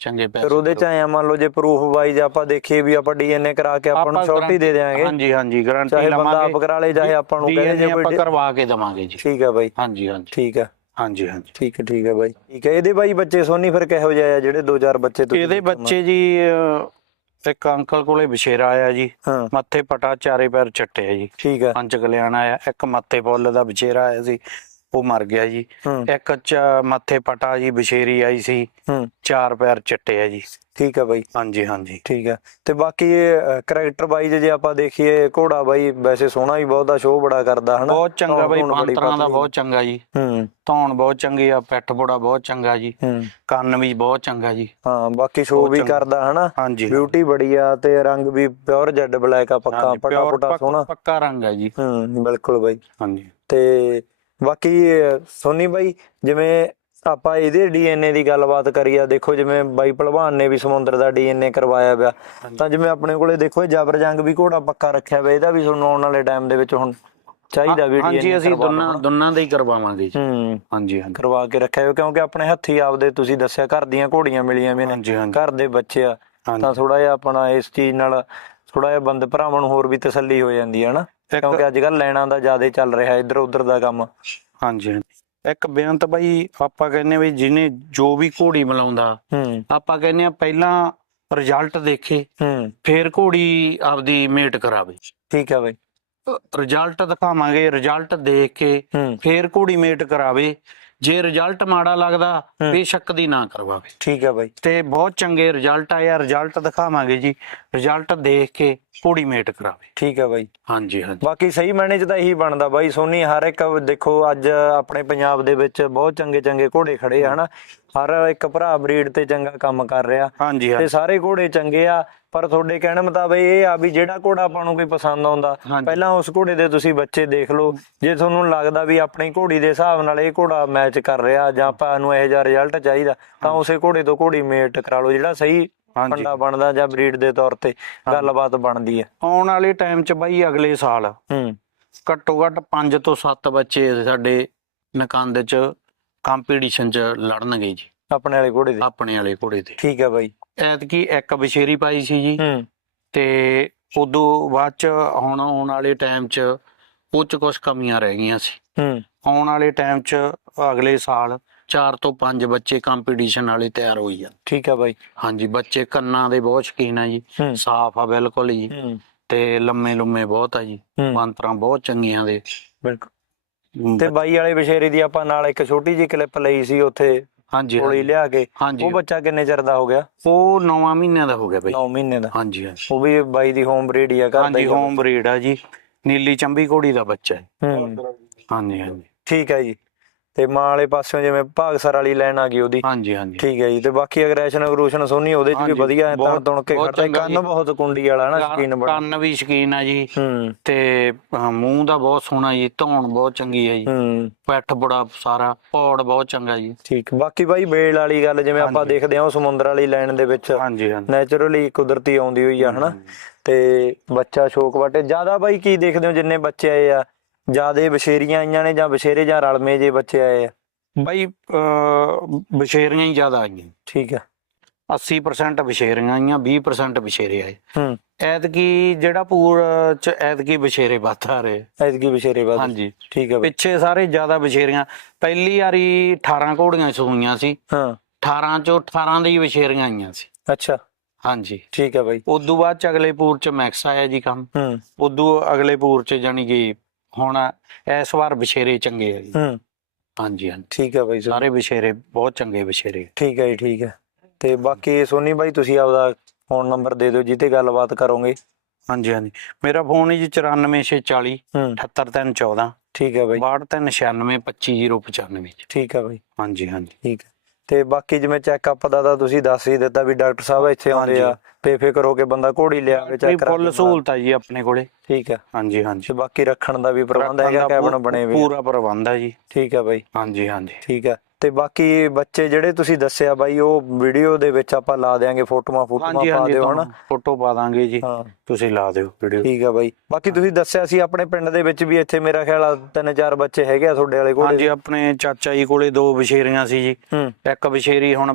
ਚੰਗੇ ਪੈਸੇ ਫਿਰ ਉਹਦੇ ਚ ਆਇਆ ਮੰਨ ਲਓ ਜੇ ਪ੍ਰੂਫ ਵਾਈਜ਼ ਆਪਾਂ ਦੇਖੀਏ ਵੀ ਆਪਾਂ ਡੀਐਨਏ ਕਰਾ ਕੇ ਆਪਾਂ ਨੂੰ ਛੋਟੀ ਦੇ ਦੇਾਂਗੇ ਹਾਂਜੀ ਹਾਂਜੀ ਗਾਰੰਟੀ ਚਾਹੇ ਬੰਦਾ ਲਵਾਂਗੇ। ਆਪ ਕਰਾ ਲੇ ਚਾਹੇ ਆਪਾਂ ਨੂੰ ਕਹੇ ਜੇ ਆਪਾਂ ਕਰਵਾ ਕੇ ਦਵਾਂਗੇ ਜੀ। ਠੀਕ ਆ ਬਾਈ। ਹਾਂਜੀ ਹਾਂਜੀ। ਠੀਕ ਆ। ਹਾਂਜੀ ਹਾਂਜੀ। ਠੀਕ ਹੈ ਠੀਕ ਹੈ ਬਾਈ। ਠੀਕ ਹੈ ਇਹਦੇ ਬਾਈ ਬੱਚੇ ਸੋਨੀ ਫਿਰ ਕਿਹੋ ਜਿਹੇ ਆ ਜਿਹੜੇ ਦੋ ਚਾਰ ਬੱਚੇ ਤੁਸੀਂ ਇਹਦੇ ਬੱਚੇ ਜੀ ਇੱਕ ਅੰਕਲ ਕੋਲੇ ਬਸ਼ੇਰਾ ਆਇਆ ਜੀ। ਹਾਂ। ਮੱਥੇ ਪਟਾ ਚਾਰੇ ਪੈਰ ਚੱਟੇ ਆ ਜੀ। ਠੀਕ ਆ। ਪੰਜ ਕਲਿਆਣ ਆਇਆ। ਇੱਕ ਮੱਥੇ ਫੁੱਲ ਦਾ ਬਸ਼ੇਰਾ ਆਇਆ ਸੀ ਉਹ ਮਰ ਗਿਆ ਜੀ। ਇੱਕ ਚ ਮੱਥੇ ਪਟਾ ਜੀ ਬਸ਼ੇਰੀ ਆਈ ਸੀ। ਚਾਰ ਪੈਰ ਚੱਟੇ ਆ ਜੀ। ਠੀਕ ਆ ਬਾਈ। ਹਾਂਜੀ ਹਾਂਜੀ। ਠੀਕ ਆ। ਤੇ ਬਾਕੀ ਇਹ ਕਰੈਕਟਰ ਵਾਈਜ਼ ਜੇ ਆਪਾਂ ਦੇਖੀਏ ਘੋੜਾ ਬਾਈ ਵੈਸੇ ਸੋਹਣਾ ਵੀ ਬਹੁਤ ਆ ਸ਼ੋਅ ਬੜਾ ਕਰਦਾ ਹਨਾ? ਬਹੁਤ ਚੰਗਾ ਬਈ ਬਾਂਤਰਾਂ ਦਾ। ਬਹੁਤ ਚੰਗਾ ਜੀ। ਹੂੰ। ਧੌਣ ਬਹੁਤ ਚੰਗੀ ਆ ਪਿੱਠ ਬੋੜਾ ਬਹੁਤ ਚੰਗਾ ਜੀ। ਹੂੰ। ਕੰਨ ਵੀ ਬਹੁਤ ਚੰਗਾ ਜੀ। ਹਾਂ ਬਾਕੀ ਸ਼ੋਅ ਵੀ। ਕਰਦਾ ਹਨਾ? ਹਾਂਜੀ। ਬਿਊਟੀ ਬੜੀ ਆ ਤੇ ਰੰਗ ਵੀ ਪਿਓਰ ਜੈਡ ਬਲੈਕ ਆ ਪੱਕਾ ਪਟਾ ਪਟਾ ਸੋਹਣਾ। ਪੱਕਾ ਰੰਗ ਹੈ ਜੀ। ਹੂੰ ਬਿਲਕੁਲ ਬਾਈ। ਹਾਂਜੀ। ਤੇ ਬਾਕੀ ਸੋਨੀ ਬਾਈ ਜਿਵੇਂ ਆਪਾਂ ਇਹਦੇ ਡੀਐਨਏ ਦੀ ਗੱਲਬਾਤ ਕਰੀਏ ਦੇਖੋ ਜਿਵੇਂ ਬਾਈ ਭਲਵਾਨ ਨੇ ਵੀ ਸਮੁੰਦਰ ਦਾ ਡੀਐਨਏ ਕਰਵਾਇਆ ਪਿਆ। ਤਾਂ ਜਿਵੇਂ ਆਪਣੇ ਕੋਲੇ ਦੇਖੋ ਇਹ ਜਬਰ ਜੰਗ ਵੀ ਘੋੜਾ ਪੱਕਾ ਰੱਖਿਆ ਪਿਆ ਇਹਦਾ ਵੀ ਤੁਹਾਨੂੰ ਆਉਣ ਵਾਲੇ ਟਾਈਮ ਦੇ ਵਿੱਚ ਹੁਣ ਚਾਹੀਦਾ ਵੀ ਹਾਂਜੀ ਅਸੀਂ ਦੋਨਾਂ। ਦੋਨਾਂ ਦੇ ਹੀ ਕਰਵਾਵਾਂਗੇ ਜੀ। ਹਾਂਜੀ ਹਾਂਜੀ। ਕਰਵਾ ਕੇ ਰੱਖਿਆ ਹੋਇਆ ਕਿਉਂਕਿ ਆਪਣੇ ਹੱਥੀ ਆਪਦੇ ਤੁਸੀਂ ਦੱਸਿਆ ਘਰ ਦੀਆਂ ਘੋੜੀਆਂ ਮਿਲੀਆਂ ਵੀ ਨੇ। ਘਰ ਦੇ ਬੱਚੇ ਆ ਤਾਂ ਥੋੜਾ ਜਿਹਾ ਆਪਣਾ ਇਸ ਚੀਜ਼ ਨਾਲ ਥੋੜਾ ਜਿਹਾ ਬੰਦ ਭਰਾਵਾਂ ਨੂੰ ਹੋਰ ਵੀ ਤਸੱਲੀ ਹੋ ਜਾਂਦੀ ਹੈ ਇੱਕ- ਕਿਉਂਕਿ ਅੱਜ ਕੱਲ ਲੈਣਾ ਦਾ ਜ਼ਿਆਦਾ ਚੱਲ ਰਿਹਾ ਇੱਧਰ ਉੱਧਰ ਦਾ ਕੰਮ। ਹਾਂਜੀ। ਇੱਕ ਬੇਅੰਤ ਬਾਈ ਆਪਾਂ ਕਹਿੰਨੇ ਵੀ ਜਿਹਨੇ ਜੋ ਵੀ ਘੋੜੀ ਮਲਾਉਂਦਾ ਹੂੰ। ਆਪਾਂ ਕਹਿੰਨੇ ਆ ਪਹਿਲਾਂ ਰਿਜ਼ਲਟ ਦੇਖੇ ਹੂੰ। ਫਿਰ ਘੋੜੀ ਆਪਦੀ ਮੇਟ ਕਰਾਵੇ। ਠੀਕ ਹੈ ਬਾਈ। ਰਿਜ਼ਲਟ ਦਿਖਾਵਾਂਗੇ ਰਿਜ਼ਲਟ ਦੇਖ ਕੇ ਫਿਰ ਘੋੜੀ ਮੇਟ ਕਰਾਵੇ। ਜੇ ਰਿਜ਼ਲਟ ਮਾੜਾ ਲੱਗਦਾ। ਬੇਸ਼ੱਕ ਦੀ ਨਾ ਕਰਵਾਵੇ। ਠੀਕ ਹੈ ਬਾਈ। ਤੇ ਬਹੁਤ ਚੰਗੇ ਰਿਜ਼ਲਟ ਆਇਆ ਰਿਜ਼ਲਟ ਦਿਖਾਵਾਂਗੇ ਜੀ। ਰਿਜ਼ਲਟ ਦੇਖ ਕੇ ਘੋੜੀ ਮੇਟ ਕਰਾਵੇ। ਠੀਕ ਹੈ ਬਾਈ। ਹਾਂਜੀ ਹਾਂਜੀ। ਬਾਕੀ ਸਹੀ ਮਾਇਨੇ 'ਚ ਤਾਂ ਇਹੀ ਬਣਦਾ ਬਾਈ ਸੋਨੀ ਹਰ ਇੱਕ ਦੇਖੋ ਅੱਜ ਆਪਣੇ ਪੰਜਾਬ ਦੇ ਵਿੱਚ ਬਹੁਤ ਚੰਗੇ ਚੰਗੇ ਘੋੜੇ ਖੜੇ ਆ ਹਨਾ? ਹਰ ਇੱਕ ਭਰਾ ਬਰੀਡ ਤੇ ਚੰਗਾ ਕੰਮ ਕਰ ਰਿਹਾ। ਹਾਂਜੀ ਤੇ ਸਾਰੇ ਘੋੜੇ ਚੰਗੇ ਆ ਪਰ ਤੁਹਾਡੇ ਕਹਿਣ ਮੁਤਾਬਕ ਇਹ ਆ ਵੀ ਜਿਹੜਾ ਘੋੜਾ ਆਪਾਂ ਨੂੰ ਕੋਈ ਪਸੰਦ ਆਉਂਦਾ। ਪਹਿਲਾਂ ਉਸ ਘੋੜੇ ਦੇ ਤੁਸੀਂ ਬੱਚੇ ਦੇਖ ਲਓ। ਜੇ ਤੁਹਾਨੂੰ ਲੱਗਦਾ ਵੀ ਆਪਣੀ ਘੋੜੀ ਦੇ ਹਿਸਾਬ ਨਾਲ ਇਹ ਘੋੜਾ ਮੈਚ ਕਰ ਰਿਹਾ ਜਾਂ ਆਪਾਂ ਨੂੰ ਇਹੋ ਜਿਹਾ ਰਿਜ਼ਲਟ ਚਾਹੀਦਾ ਤਾਂ ਉਸੇ ਘੋੜੇ ਤੋਂ ਘੋੜੀ ਮੇਟ ਕਰਾ ਲਓ ਜਿਹੜਾ ਸਹੀ ਫੰਡਾ ਬਣਦਾ ਜਾਂ ਬਰੀਡ ਦੇ ਤੌਰ ਤੇ ਗੱਲਬਾਤ ਬਣਦੀ ਹੈ। ਆਉਣ ਵਾਲੇ ਟਾਈਮ 'ਚ ਬਾਈ ਅਗਲੇ ਸਾਲ ਹੂੰ। ਘੱਟੋ ਘੱਟ 5 ਤੋਂ 7 ਬੱਚੇ ਸਾਡੇ ਨਕੰਦ 'ਚ ਕੰਪੀਟੀਸ਼ਨ 'ਚ ਲੜਨਗੇ ਜੀ। ਆਪਣੇ ਵਾਲੇ ਘੋੜੇ ਦੇ ਆਪਣੇ ਵਾਲੇ ਘੋੜੇ ਤੇ। ਠੀਕ ਹੈ ਬਾਈ। ਐਤਕੀ ਇੱਕ ਬਸ਼ੇਰੀ ਪਾਈ ਸੀ ਜੀ। ਹੂੰ। ਤੇ ਉਦੋਂ ਬਾਅਦ 'ਚ ਹੁਣ ਆਉਣ ਵਾਲੇ ਟਾਈਮ 'ਚ ਉਹ 'ਚ ਕੁਝ ਕਮੀਆਂ ਰਹਿ ਗਈਆਂ ਸੀ। ਹੂੰ। ਆਉਣ ਵਾਲੇ ਟਾਈਮ 'ਚ ਅਗਲੇ ਸਾਲ 4 ਤੋਂ 5 ਬੱਚੇ ਕੰਪੀਟੀਸ਼ਨ ਵਾਲੇ ਤਿਆਰ ਹੋਈ ਆ ਠੀਕ ਹੈ ਬਾਈ। ਹਾਂਜੀ ਬੱਚੇ ਕੰਨਾਂ ਦੇ ਬਹੁਤ ਸ਼ੌਕੀਨ ਆ ਜੀ। ਹੂੰ। ਸਾਫ਼ ਆ ਬਿਲਕੁਲ ਜੀ। ਹੂੰ। ਤੇ ਲੰਮੇ ਲੰਮੇ ਬਹੁਤ ਆ ਜੀ। ਹੂੰ। ਮੰਤਰਾਂ ਬਹੁਤ ਚੰਗੀਆਂ ਦੇ। ਬਿਲਕੁਲ। ਤੇ ਬਾਈ ਵਾਲੇ ਬਸ਼ੇਰੇ ਦੀ ਆਪਾਂ ਨਾਲ ਇੱਕ ਛੋਟੀ ਜਿਹੀ ਕਲਿੱਪ ਲਈ ਸੀ ਉੱਥੇ ਹਾਂਜੀ ਕੋਲੀ ਲਿਆ ਕੇ। ਉਹ ਬੱਚਾ ਕਿੰਨੇ ਚਿਰ ਦਾ ਹੋ ਗਿਆ? ਉਹ 9 ਮਹੀਨਿਆਂ ਦਾ ਹੋ ਗਿਆ ਬਈ। 9 ਮਹੀਨੇ ਦਾ। ਹਾਂਜੀ ਹਾਂਜੀ। ਉਹ ਵੀ ਬਾਈ ਦੀ ਹੋਮ ਬਰੀਡ ਹੀ ਆ ਘਰ ਹਾਂਜੀ। ਹੋਮ ਬਰੀਡ ਆ ਜੀ। ਨੀਲੀ ਚੰਬੀ ਘੋੜੀ ਦਾ ਬੱਚਾ ਹੂੰ। ਹਾਂਜੀ ਹਾਂਜੀ। ਠੀਕ ਹੈ ਜੀ। ਤੇ ਮਾਂ ਵਾਲੇ ਪਾਸਿਓਂ ਜਿਵੇਂ ਭਾਗਸਰ ਵਾਲੀ ਲਾਈਨ ਆ ਗਈ ਉਹਦੀ। ਹਾਂਜੀ ਹਾਂਜੀ। ਠੀਕ ਹੈ ਜੀ ਤੇ ਬਾਕੀ ਅਗਰੈਸ਼ਨ ਅਗਰੂਸ਼ਨ ਸੋਨੀ ਉਹਦੇ ਚ ਵੀ ਵਧੀਆ ਹੈ ਤਣ ਤੁਣ ਕੇ ਖੜਦਾ ਕੰਨ। ਬਹੁਤ ਕੁੰਡੀ ਵਾਲਾ ਨਾ ਸ਼ਕੀਨ ਬੜਾ। ਕੰਨ ਵੀ ਸ਼ਕੀਨ ਆ ਜੀ। ਤੇ ਮੂੰਹ ਦਾ ਬਹੁਤ ਸੋਹਣਾ ਜੀ ਧੌਣ ਬਹੁਤ ਚੰਗੀ ਹੈ ਜੀ। ਪੈਠ ਬੜਾ ਸਾਰਾ ਪੌੜ ਬਹੁਤ ਚੰਗਾ ਜੀ। ਠੀਕ ਬਾਕੀ ਬਾਈ ਬੇਲ ਵਾਲੀ ਗੱਲ ਜਿਵੇਂ ਆਪਾਂ। ਦੇਖਦੇ ਹਾਂ ਉਹ ਸਮੁੰਦਰ ਵਾਲੀ ਲਾਈਨ ਦੇ ਵਿੱਚ ਹਾਂਜੀ ਹਾਂਜੀ। ਨੇਚਰਲੀ ਕੁਦਰਤੀ ਆਉਂਦੀ ਹੋਈ ਆ ਹਨਾ। ਤੇ ਬੱਚਾ ਸ਼ੋਕ ਵਾਟੇ। ਜ਼ਿਆਦਾ ਬਾਈ ਕੀ ਦੇਖਦੇ ਹੋ ਜਿੰਨੇ ਬੱਚੇ ਆਏ ਆ ਜਿਆਦੇ ਬਸ਼ੇਰੀਆਂ ਆਈਆਂ ਨੇ ਜਾਂ ਬਸ਼ੇਰੇ ਜਾਂ ਰਲਮੇ ਜੇ ਬੱਚੇ ਆਏ ਆ? ਬਾਈ ਬਸ਼ੇਰੀਆਂ ਹੀ ਜ਼ਿਆਦਾ ਆਈਆਂ। ਠੀਕ ਹੈ 80% ਬਸ਼ੇਰੀਆਂ ਆਈਆਂ 20% ਬਸ਼ੇਰੇ ਆਏ। ਹੂੰ। ਐਤਕੀ ਜਿਹੜਾ ਪੂਰ ਚ ਐਤਕੀ ਬਸ਼ੇਰੇ ਵੱਧ ਆ ਰਹੇ। ਐਤਕੀ ਬਸ਼ੇਰੇ ਬਾਦ ਹਾਂਜੀ। ਠੀਕ ਬਾਈ। ਪਿੱਛੇ ਸਾਰੇ ਜ਼ਿਆਦਾ ਬਸ਼ੇਰੀਆਂ। ਪਹਿਲੀ ਵਾਰੀ 18 ਘੋੜੀਆਂ ਸੂਈਆਂ ਸੀ। ਹਾਂ। 18 ਚੋਂ 18 ਦੀ ਬਸ਼ੇਰੀਆਂ ਆਈਆਂ ਸੀ। ਅੱਛਾ। ਹਾਂਜੀ। ਠੀਕ ਹੈ ਬਾਈ। ਉਦੋਂ ਬਾਅਦ ਚ ਅਗਲੇ ਪੂਰ ਚ ਮੈਕਸ ਆਇਆ ਜੀ ਕੰਮ। ਹੂੰ। ਉਦੋਂ ਅਗਲੇ ਪੂਰ ਚ ਜਾਨੀ ਕਿ ਹੁਣ ਇਸ ਵਾਰ ਬਸ਼ੇਰੇ ਚੰਗੇ ਆ ਜੀ। ਹੂੰ। ਹਾਂਜੀ ਹਾਂਜੀ। ਠੀਕ ਹੈ ਬਾਈ। ਸਾਰੇ ਬਸ਼ੇਰੇ ਬਹੁਤ ਚੰਗੇ ਬਸ਼ੇਰੇ ਠੀਕ ਹੈ ਜੀ ਠੀਕ ਹੈ ਤੇ ਬਾਕੀ ਸੋਨੀ ਬਾਈ ਤੁਸੀਂ ਆਪਦਾ ਫੋਨ ਨੰਬਰ ਦੇ ਦਿਓ ਜਿੱਤੇ ਗੱਲਬਾਤ ਕਰੋਗੇ। ਹਾਂਜੀ ਹਾਂਜੀ। ਮੇਰਾ ਫੋਨ ਹੈ ਜੀ 94640 ਹੂੰ। 78314 ਠੀਕ ਹੈ ਬਾਈ। 6296 25095 ਠੀਕ ਹੈ ਬਾਈ। ਹਾਂਜੀ ਹਾਂਜੀ। ਠੀਕ ਹੈ ਤੇ ਬਾਕੀ ਜਿਵੇਂ ਚੈੱਕਅਪ ਦਾ ਤਾਂ ਤੁਸੀਂ ਦੱਸ ਹੀ ਦਿੱਤਾ ਵੀ ਡਾਕਟਰ ਸਾਹਿਬ ਇੱਥੇ ਆਉਂਦੇ ਆ। ਬੇਫਿਕਰ ਹੋ ਕੇ ਬੰਦਾ ਘੋੜੀ ਲਿਆਵੇ ਵੀ ਚੈੱਕ ਕਰਾ ਫੁੱਲ ਕੇ ਸਹੂਲਤ ਹੈ ਜੀ ਆਪਣੇ ਕੋਲੇ। ਠੀਕ ਹੈ। ਹਾਂਜੀ ਹਾਂਜੀ। ਤੇ ਬਾਕੀ ਰੱਖਣ ਦਾ ਵੀ ਪ੍ਰਬੰਧ ਹੈਗਾ ਕੈਬਨ ਬਣੇ ਹੋਏ ਆ। ਪੂਰਾ ਪ੍ਰਬੰਧ ਹੈ ਜੀ। ਠੀਕ ਹੈ ਬਾਈ। ਹਾਂਜੀ ਹਾਂਜੀ। ਠੀਕ ਹੈ। ਤੇ ਬਾਕੀ ਬੱਚੇ ਜਿਹੜੇ ਤੁਸੀਂ ਦੱਸਿਆ ਬਾਈ ਉਹ ਵੀਡੀਓ ਦੇ ਵਿੱਚ ਆਪਾਂ ਲਾ ਦੇਾਂਗੇ ਫੋਟੋਆਂ ਫੋਟੋਆਂ ਪਾ ਦਿਓ ਹਨਾ? ਫੋਟੋ ਪਾ ਦਾਂਗੇ ਜੀ। ਤੁਸੀਂ ਲਾ ਦਿਓ ਵੀਡੀਓ ਠੀਕ ਹੈ ਬਾਈ। ਬਾਕੀ ਤੁਸੀਂ ਦੱਸਿਆ ਸੀ ਆਪਣੇ ਪਿੰਡ ਦੇ ਵਿੱਚ ਵੀ ਇੱਥੇ ਮੇਰਾ ਖਿਆਲ ਆ ਤਿੰਨ ਚਾਰ ਬੱਚੇ ਹੈਗੇ ਆ ਤੁਹਾਡੇ ਵਾਲੇ ਕੋਲ। ਹਾਂਜੀ ਆਪਣੇ ਚਾਚਾ ਜੀ ਕੋਲੇ ਦੋ ਬਸ਼ੇਰੀਆਂ ਸੀ ਜੀ। ਇੱਕ ਬਸ਼ੇਰੀ ਹੁਣ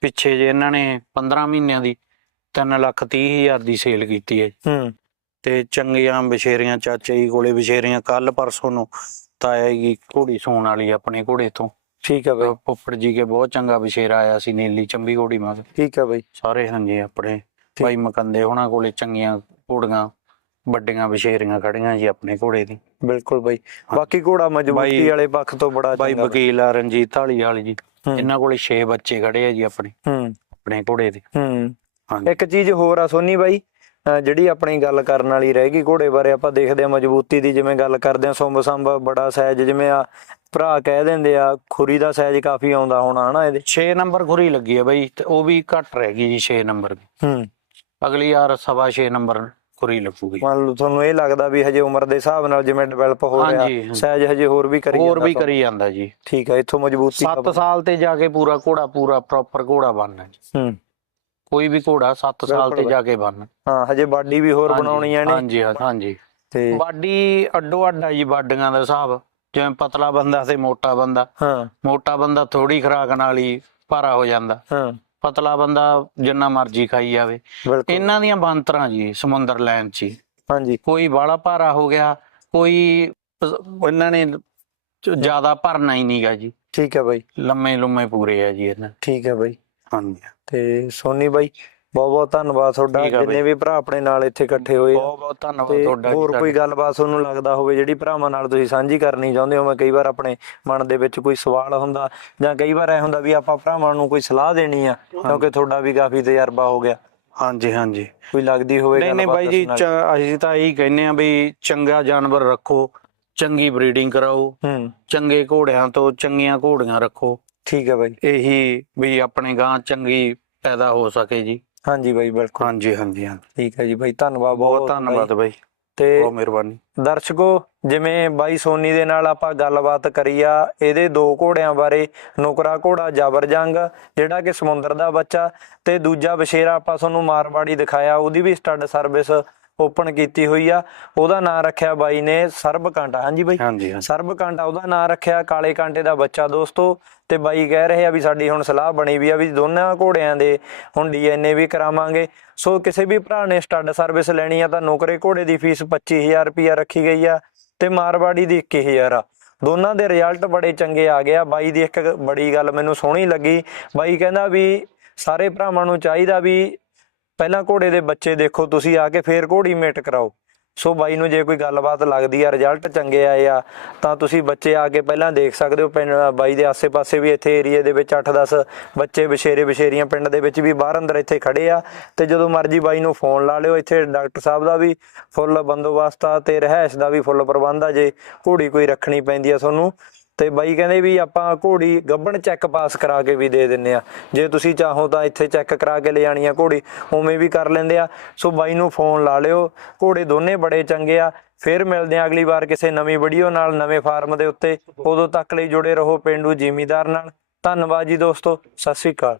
ਪਿੱਛੇ ਜੇ ਇਹਨਾਂ ਨੇ 15 ਮਹੀਨਿਆਂ ਦੀ 3 ਲੱਖ 30 ਹਜ਼ਾਰ ਦੀ ਸੇਲ ਕੀਤੀ ਹੈ ਜੀ। ਹੂੰ। ਤੇ ਚੰਗੀਆਂ ਬਸ਼ੇਰੀਆਂ ਚਾਚਾ ਜੀ ਕੋਲੇ ਬਸ਼ੇਰੀਆਂ ਕੱਲ ਪਰਸੋਂ ਨੂੰ ਤਾਇਆ ਜੀ ਘੋੜੀ ਸੌਣ ਵਾਲੀ ਆ ਆਪਣੇ ਘੋੜੇ ਤੋਂ। ਠੀਕ ਹੈ ਬਾਈ। ਪੁੱਪੜ ਜੀ ਕੇ ਬਹੁਤ ਚੰਗਾ ਬਸ਼ੇਰਾ ਆਇਆ ਸੀ ਨੀਲੀ ਚੰਬੀ ਘੋੜੀ ਮਗ ਠੀਕ ਹੈ ਬਾਈ। ਸਾਰੇ ਹਾਂਜੀ ਆਪਣੇ। ਭਾਈ ਮਕੰਦੇ ਉਹਨਾਂ ਕੋਲੇ ਚੰਗੀਆਂ ਘੋੜੀਆਂ ਵੱਡੀਆਂ ਬਸ਼ੇਰੀਆਂ ਖੜੀਆਂ ਜੀ ਆਪਣੇ ਘੋੜੇ ਦੀ। ਬਿਲਕੁਲ ਬਾਈ। ਬਾਕੀ ਘੋੜਾ ਮਜ਼ਬੂਤੀ ਬਾਈ- ਵਾਲੇ ਪੱਖ ਤੋਂ ਬੜਾ ਭਾਈ ਚੰਗਾ। ਵਕੀਲ ਆ ਰਣਜੀਤ ਢਾਲੀ ਵਾਲੀ ਜੀ। ਹੂੰ। ਇਹਨਾਂ ਕੋਲੇ 6 ਬੱਚੇ ਖੜੇ ਆ ਜੀ ਆਪਣੇ। ਹੂੰ। ਆਪਣੇ ਘੋੜੇ ਦੇ। ਹੂੰ। ਇੱਕ ਚੀਜ਼ ਹੋਰ ਆ ਸੋਨੀ ਬਾਈ ਜਿਹੜੀ ਆਪਣੀ ਗੱਲ ਕਰਨ ਵਾਲੀ ਰਹਿ ਗਈ ਘੋੜੇ ਬਾਰੇ ਆਪਾਂ ਦੇਖਦੇ ਆ ਮਜ਼ਬੂਤੀ ਦੀ ਜਿਵੇਂ ਗੱਲ ਕਰਦੇ ਆ ਸੁੰਬ ਸੰਬ ਬੜਾ ਸਾਈਜ਼ ਜਿਵੇਂ ਆ ਭਰਾ ਕਹਿ ਦਿੰਦੇ ਆ ਖੁਰੀ ਦਾ ਸਾਈਜ਼ ਕਾਫੀ ਆਉਂਦਾ ਹੋਣਾ ਹਨਾ ਇਹਦੇ? 6 ਨੰਬਰ ਖੁਰੀ ਲੱਗੀ ਹੈ ਬਾਈ ਤੇ ਉਹ ਵੀ ਘੱਟ ਰਹਿ ਗਈ ਜੀ 6 ਨੰਬਰ ਦੀ। ਹੂੰ। ਅਗਲੀ ਵਾਰ ਸਵਾ 6 ਨੰਬਰ ਖੁਰੀ ਲੱਗੂਗੀ। ਮੰਨ ਲਓ ਤੁਹਾਨੂੰ ਇਹ ਲੱਗਦਾ ਵੀ ਹਜੇ ਉਮਰ ਦੇ ਹਿਸਾਬ ਨਾਲ ਜਿਵੇਂ ਡਿਵੈਲਪ ਹੋ ਰਿਹਾ। ਸਾਈਜ਼ ਹਜੇ। ਹੋਰ ਵੀ ਕਰੀ ਹੋਰ ਜਾਂਦਾ ਵੀ ਸੋ- ਕਰੀ ਜਾਂਦਾ ਜੀ। ਠੀਕ ਹੈ ਇੱਥੋਂ ਮਜ਼ਬੂਤੀ 7 ਸਾਲ ਤੇ ਜਾ ਕੇ ਪੂਰਾ ਘੋੜਾ ਪੂਰਾ ਪ੍ਰੋਪਰ ਘੋੜਾ ਬਣਨਾ ਜੀ। ਹੂੰ। ਕੋਈ ਵੀ ਘੋੜਾ 7 ਸਾਲ ਤੇ। ਜਾ ਕੇ ਬਣਨਾ ਹਾਂ ਹਜੇ ਬਾਡੀ ਵੀ ਹੋਰ ਹਾਂਜੀ, ਬਣਾਉਣੀਆਂ ਨੇ ਹਾਂਜੀ ਹਾਂ, ਹਾਂਜੀ। ਤੇ ਬਾਡੀ ਅੱਡੋ ਅੱਡ ਆ ਜੀ ਬਾਡੀਆਂ ਦਾ ਹਿਸਾਬ। ਜਿਵੇਂ ਪਤਲਾ ਬੰਦਾ ਤੇ ਮੋਟਾ ਬੰਦਾ। ਹਾਂ। ਮੋਟਾ ਬੰਦਾ ਥੋੜੀ ਖਰਾਕ ਨਾਲ ਹੀ ਭਾਰਾ ਹੋ ਜਾਂਦਾ। ਹਾਂ। ਪਤਲਾ ਬੰਦਾ ਜਿੰਨਾ ਮਰਜ਼ੀ ਖਾਈ ਜਾਵੇ। ਇਹਨਾਂ ਦੀਆਂ ਬੰਤਰਾਂ ਜੀ ਸਮੁੰਦਰ ਲੈਣ ਚ ਹੀ। ਹਾਂਜੀ। ਕੋਈ ਬਾਲਾ ਭਾਰਾ ਹੋ ਗਿਆ ਕੋਈ ਇਹਨਾਂ ਨੇ ਜ਼ਿਆਦਾ ਭਰਨਾ ਹੀ ਨਹੀਂਗਾ ਜੀ। ਠੀਕ ਹੈ ਬਾਈ। ਲੰਮੇ ਲੰਮੇ ਪੂਰੇ ਆ ਜੀ ਇਹਨਾਂ। ਠੀਕ ਹੈ ਬਾਈ। ਹਾਂਜੀ। ਤੇ ਸੋਨੀ ਬਾਈ ਬਹੁਤ ਬਹੁਤ ਧੰਨਵਾਦ ਤੁਹਾਡਾ ਠੀਕ ਆ ਜਿੰਨੇ। ਵੀ ਭਰਾ ਆਪਣੇ ਨਾਲ ਇੱਥੇ ਇਕੱਠੇ ਹੋਏ ਆ। ਬਹੁਤ ਬਹੁਤ ਧੰਨਵਾਦ ਤੇ ਤੁਹਾਡਾ ਹੋਰ ਜੀ ਕੋਈ ਗੱਲਬਾਤ ਤੁਹਾਨੂੰ ਲੱਗਦਾ ਹੋਵੇ ਜਿਹੜੀ ਭਰਾਵਾਂ ਨਾਲ ਤੁਸੀਂ ਸਾਂਝੀ ਕਰਨੀ ਚਾਹੁੰਦੇ ਹੋ ਮੈਂ ਕਈ ਵਾਰ ਆਪਣੇ ਮਨ ਦੇ ਵਿੱਚ ਕੋਈ ਸਵਾਲ ਹੁੰਦਾ ਜਾਂ ਕਈ ਵਾਰ ਐ ਹੁੰਦਾ ਵੀ ਆਪਾਂ ਭਰਾਵਾਂ ਨੂੰ ਕੋਈ ਸਲਾਹ ਦੇਣੀ ਆ ਕਿਉਂਕਿ ਤੁਹਾਡਾ ਵੀ ਕਾਫੀ ਤਜਰਬਾ ਹੋ ਗਿਆ। ਹਾਂਜੀ ਹਾਂਜੀ। ਕੋਈ ਲੱਗਦੀ ਹੋਵੇ ਨਹੀਂ ਨਹੀਂ ਬਾਈ ਜੀ ਦੱਸਣ ਚ- ਅਸੀਂ ਤਾਂ ਇਹੀ ਕਹਿੰਦੇ ਆ ਵੀ ਚੰਗਾ ਜਾਨਵਰ ਰੱਖੋ ਚੰਗੀ ਬਰੀਡਿੰਗ ਕਰਾਓ। ਹੂੰ। ਚੰਗੇ ਘੋੜਿਆਂ ਤੋਂ ਚੰਗੀਆਂ ਘੋੜੀਆਂ ਰੱਖੋ। ਠੀਕ ਹੈ ਬਾਈ। ਇਹੀ ਵੀ ਆਪਣੇ ਗਾਂ ਚੰਗੀ ਪੈਦਾ ਹੋ ਸਕੇ ਜੀ। ਹਾਂਜੀ ਬਾਈ ਬਿਲਕੁਲ। ਹਾਂਜੀ ਹਾਂਜੀ ਹਾਂਜੀ। ਠੀਕ ਹੈ ਜੀ ਬਾਈ ਧੰਨਵਾਦ ਬਹੁਤ ਧੰਨਵਾਦ ਬਾਈ। ਤੇ ਬਹੁਤ ਮਿਹਰਬਾਨੀ। ਦਰਸ਼ਕੋ ਜਿਵੇਂ ਬਾਈ ਸੋਨੀ ਦੇ ਨਾਲ ਆਪਾਂ ਗੱਲਬਾਤ ਕਰੀ ਆ ਇਹਦੇ ਦੋ ਘੋੜਿਆਂ ਬਾਰੇ ਨੁਕਰਾ ਘੋੜਾ ਜਬਰ ਜੰਗ ਜਿਹੜਾ ਕਿ ਸਮੁੰਦਰ ਦਾ ਬੱਚਾ ਤੇ ਦੂਜਾ ਬਸ਼ੇਰਾ ਆਪਾਂ ਤੁਹਾਨੂੰ ਮਾਰਵਾੜੀ ਦਿਖਾਇਆ ਉਹਦੀ ਵੀ ਸਟੱਡ ਸਰਵਿਸ ਓਪਨ ਕੀਤੀ ਹੋਈ ਆ। ਉਹਦਾ ਨਾਂ ਰੱਖਿਆ ਬਾਈ ਨੇ ਸਰਬ ਕਾਂਟਾ ਹਾਂਜੀ ਬਾਈ? ਹਾਂਜੀ ਸਰਬ ਕਾਂਟਾ ਉਹਦਾ ਨਾਂ ਰੱਖਿਆ ਕਾਲੇ ਕਾਂਟੇ ਦਾ ਬੱਚਾ ਦੋਸਤੋ। ਤੇ ਬਾਈ ਕਹਿ ਰਹੇ ਆ ਵੀ ਸਾਡੀ ਹੁਣ ਸਲਾਹ ਬਣੀ ਵੀ ਆ ਵੀ ਦੋਨਾਂ ਘੋੜਿਆਂ ਦੇ ਹੁਣ ਡੀਐਨਏ ਵੀ ਕਰਾਵਾਂਗੇ। ਸੋ ਕਿਸੇ ਵੀ ਭਰਾ ਨੇ ਸਟੱਡ ਸਰਵਿਸ ਲੈਣੀ ਆ ਤਾਂ ਨੌਕਰੇ ਘੋੜੇ ਦੀ ਫੀਸ 25000 ਰੁਪਿਆ ਰੱਖੀ ਗਈ ਆ ਤੇ ਮਾਰਵਾੜੀ ਦੀ 21000 ਆ। ਦੋਨਾਂ ਦੇ ਰਿਜ਼ਲਟ ਬੜੇ ਚੰਗੇ ਆ ਗਿਆ ਬਾਈ ਦੀ ਇੱਕ ਬੜੀ ਗੱਲ ਮੈਨੂੰ ਸੋਹਣੀ ਲੱਗੀ। ਬਾਈ ਕਹਿੰਦਾ ਵੀ ਸਾਰੇ ਭਰਾਵਾਂ ਨੂੰ ਚਾਹੀਦਾ ਵੀ ਪਹਿਲਾਂ ਘੋੜੇ ਦੇ ਬੱਚੇ ਦੇਖੋ, ਤੁਸੀਂ ਆ ਕੇ ਫੇਰ ਘੋੜੀ ਮੇਟ ਕਰਾਓ। ਸੋ ਬਾਈ ਨੂੰ ਜੇ ਕੋਈ ਗੱਲਬਾਤ ਲੱਗਦੀ ਆ ਰਿਜ਼ਲਟ ਚੰਗੇ ਆਏ ਆ, ਤਾਂ ਤੁਸੀਂ ਬੱਚੇ ਆ ਕੇ ਪਹਿਲਾਂ ਦੇਖ ਸਕਦੇ ਹੋ, ਪਿੰਡ ਬਾਈ ਦੇ ਆਸੇ-ਪਾਸੇ ਵੀ ਇੱਥੇ ਏਰੀਆ ਦੇ ਵਿੱਚ 8-10 ਬੱਚੇ ਬਸ਼ੇਰੇ ਬਸ਼ੇਰੀਆਂ ਪਿੰਡ ਦੇ ਵਿੱਚ ਵੀ ਬਾਹਰ ਅੰਦਰ ਇੱਥੇ ਖੜੇ ਆ। ਤੇ ਜਦੋਂ ਮਰਜ਼ੀ ਬਾਈ ਨੂੰ ਫੋਨ ਲਾ ਲਿਓ, ਇੱਥੇ ਡਾਕਟਰ ਸਾਹਿਬ ਦਾ ਵੀ ਫੁੱਲ ਬੰਦੋਬਸਤ ਆ ਤੇ ਰਹਿائش ਦਾ ਵੀ ਫੁੱਲ ਪ੍ਰਬੰਧ ਆ, ਜੇ ਘੋੜੀ ਕੋਈ ਰੱਖਣੀ ਪੈਂਦੀ ਆ ਤੁਹਾਨੂੰ। ਤੇ ਬਾਈ ਕਹਿੰਦੇ ਵੀ ਆਪਾਂ ਘੋੜੀ ਗੱਬਣ ਚੈੱਕ ਪਾਸ ਕਰਾ ਕੇ ਵੀ ਦੇ ਦਿੰਨੇ ਆ। ਜੇ ਤੁਸੀਂ ਚਾਹੋ ਤਾਂ ਇੱਥੇ ਚੈੱਕ ਕਰਾ ਕੇ ਲੈ ਜਾਣੀ ਆ ਘੋੜੀ, ਉਵੇਂ ਵੀ ਕਰ ਲੈਂਦੇ ਆ। ਸੋ ਬਾਈ ਨੂੰ ਫੋਨ ਲਾ ਲਿਓ, ਘੋੜੇ ਦੋਨੇ ਬੜੇ ਚੰਗੇ ਆ। ਫਿਰ ਮਿਲਦੇ ਆ ਅਗਲੀ ਵਾਰ ਕਿਸੇ ਨਵੀਂ ਵੀਡੀਓ ਨਾਲ, ਨਵੇਂ ਫਾਰਮ ਦੇ ਉੱਤੇ। ਉਦੋਂ ਤੱਕ ਲਈ ਜੁੜੇ ਰਹੋ ਪਿੰਡੂ ਜ਼ਿਮੀਦਾਰ ਨਾਲ। ਧੰਨਵਾਦ ਜੀ ਦੋਸਤੋ ਸਤਿ ਸ੍ਰੀ ਅਕਾਲ।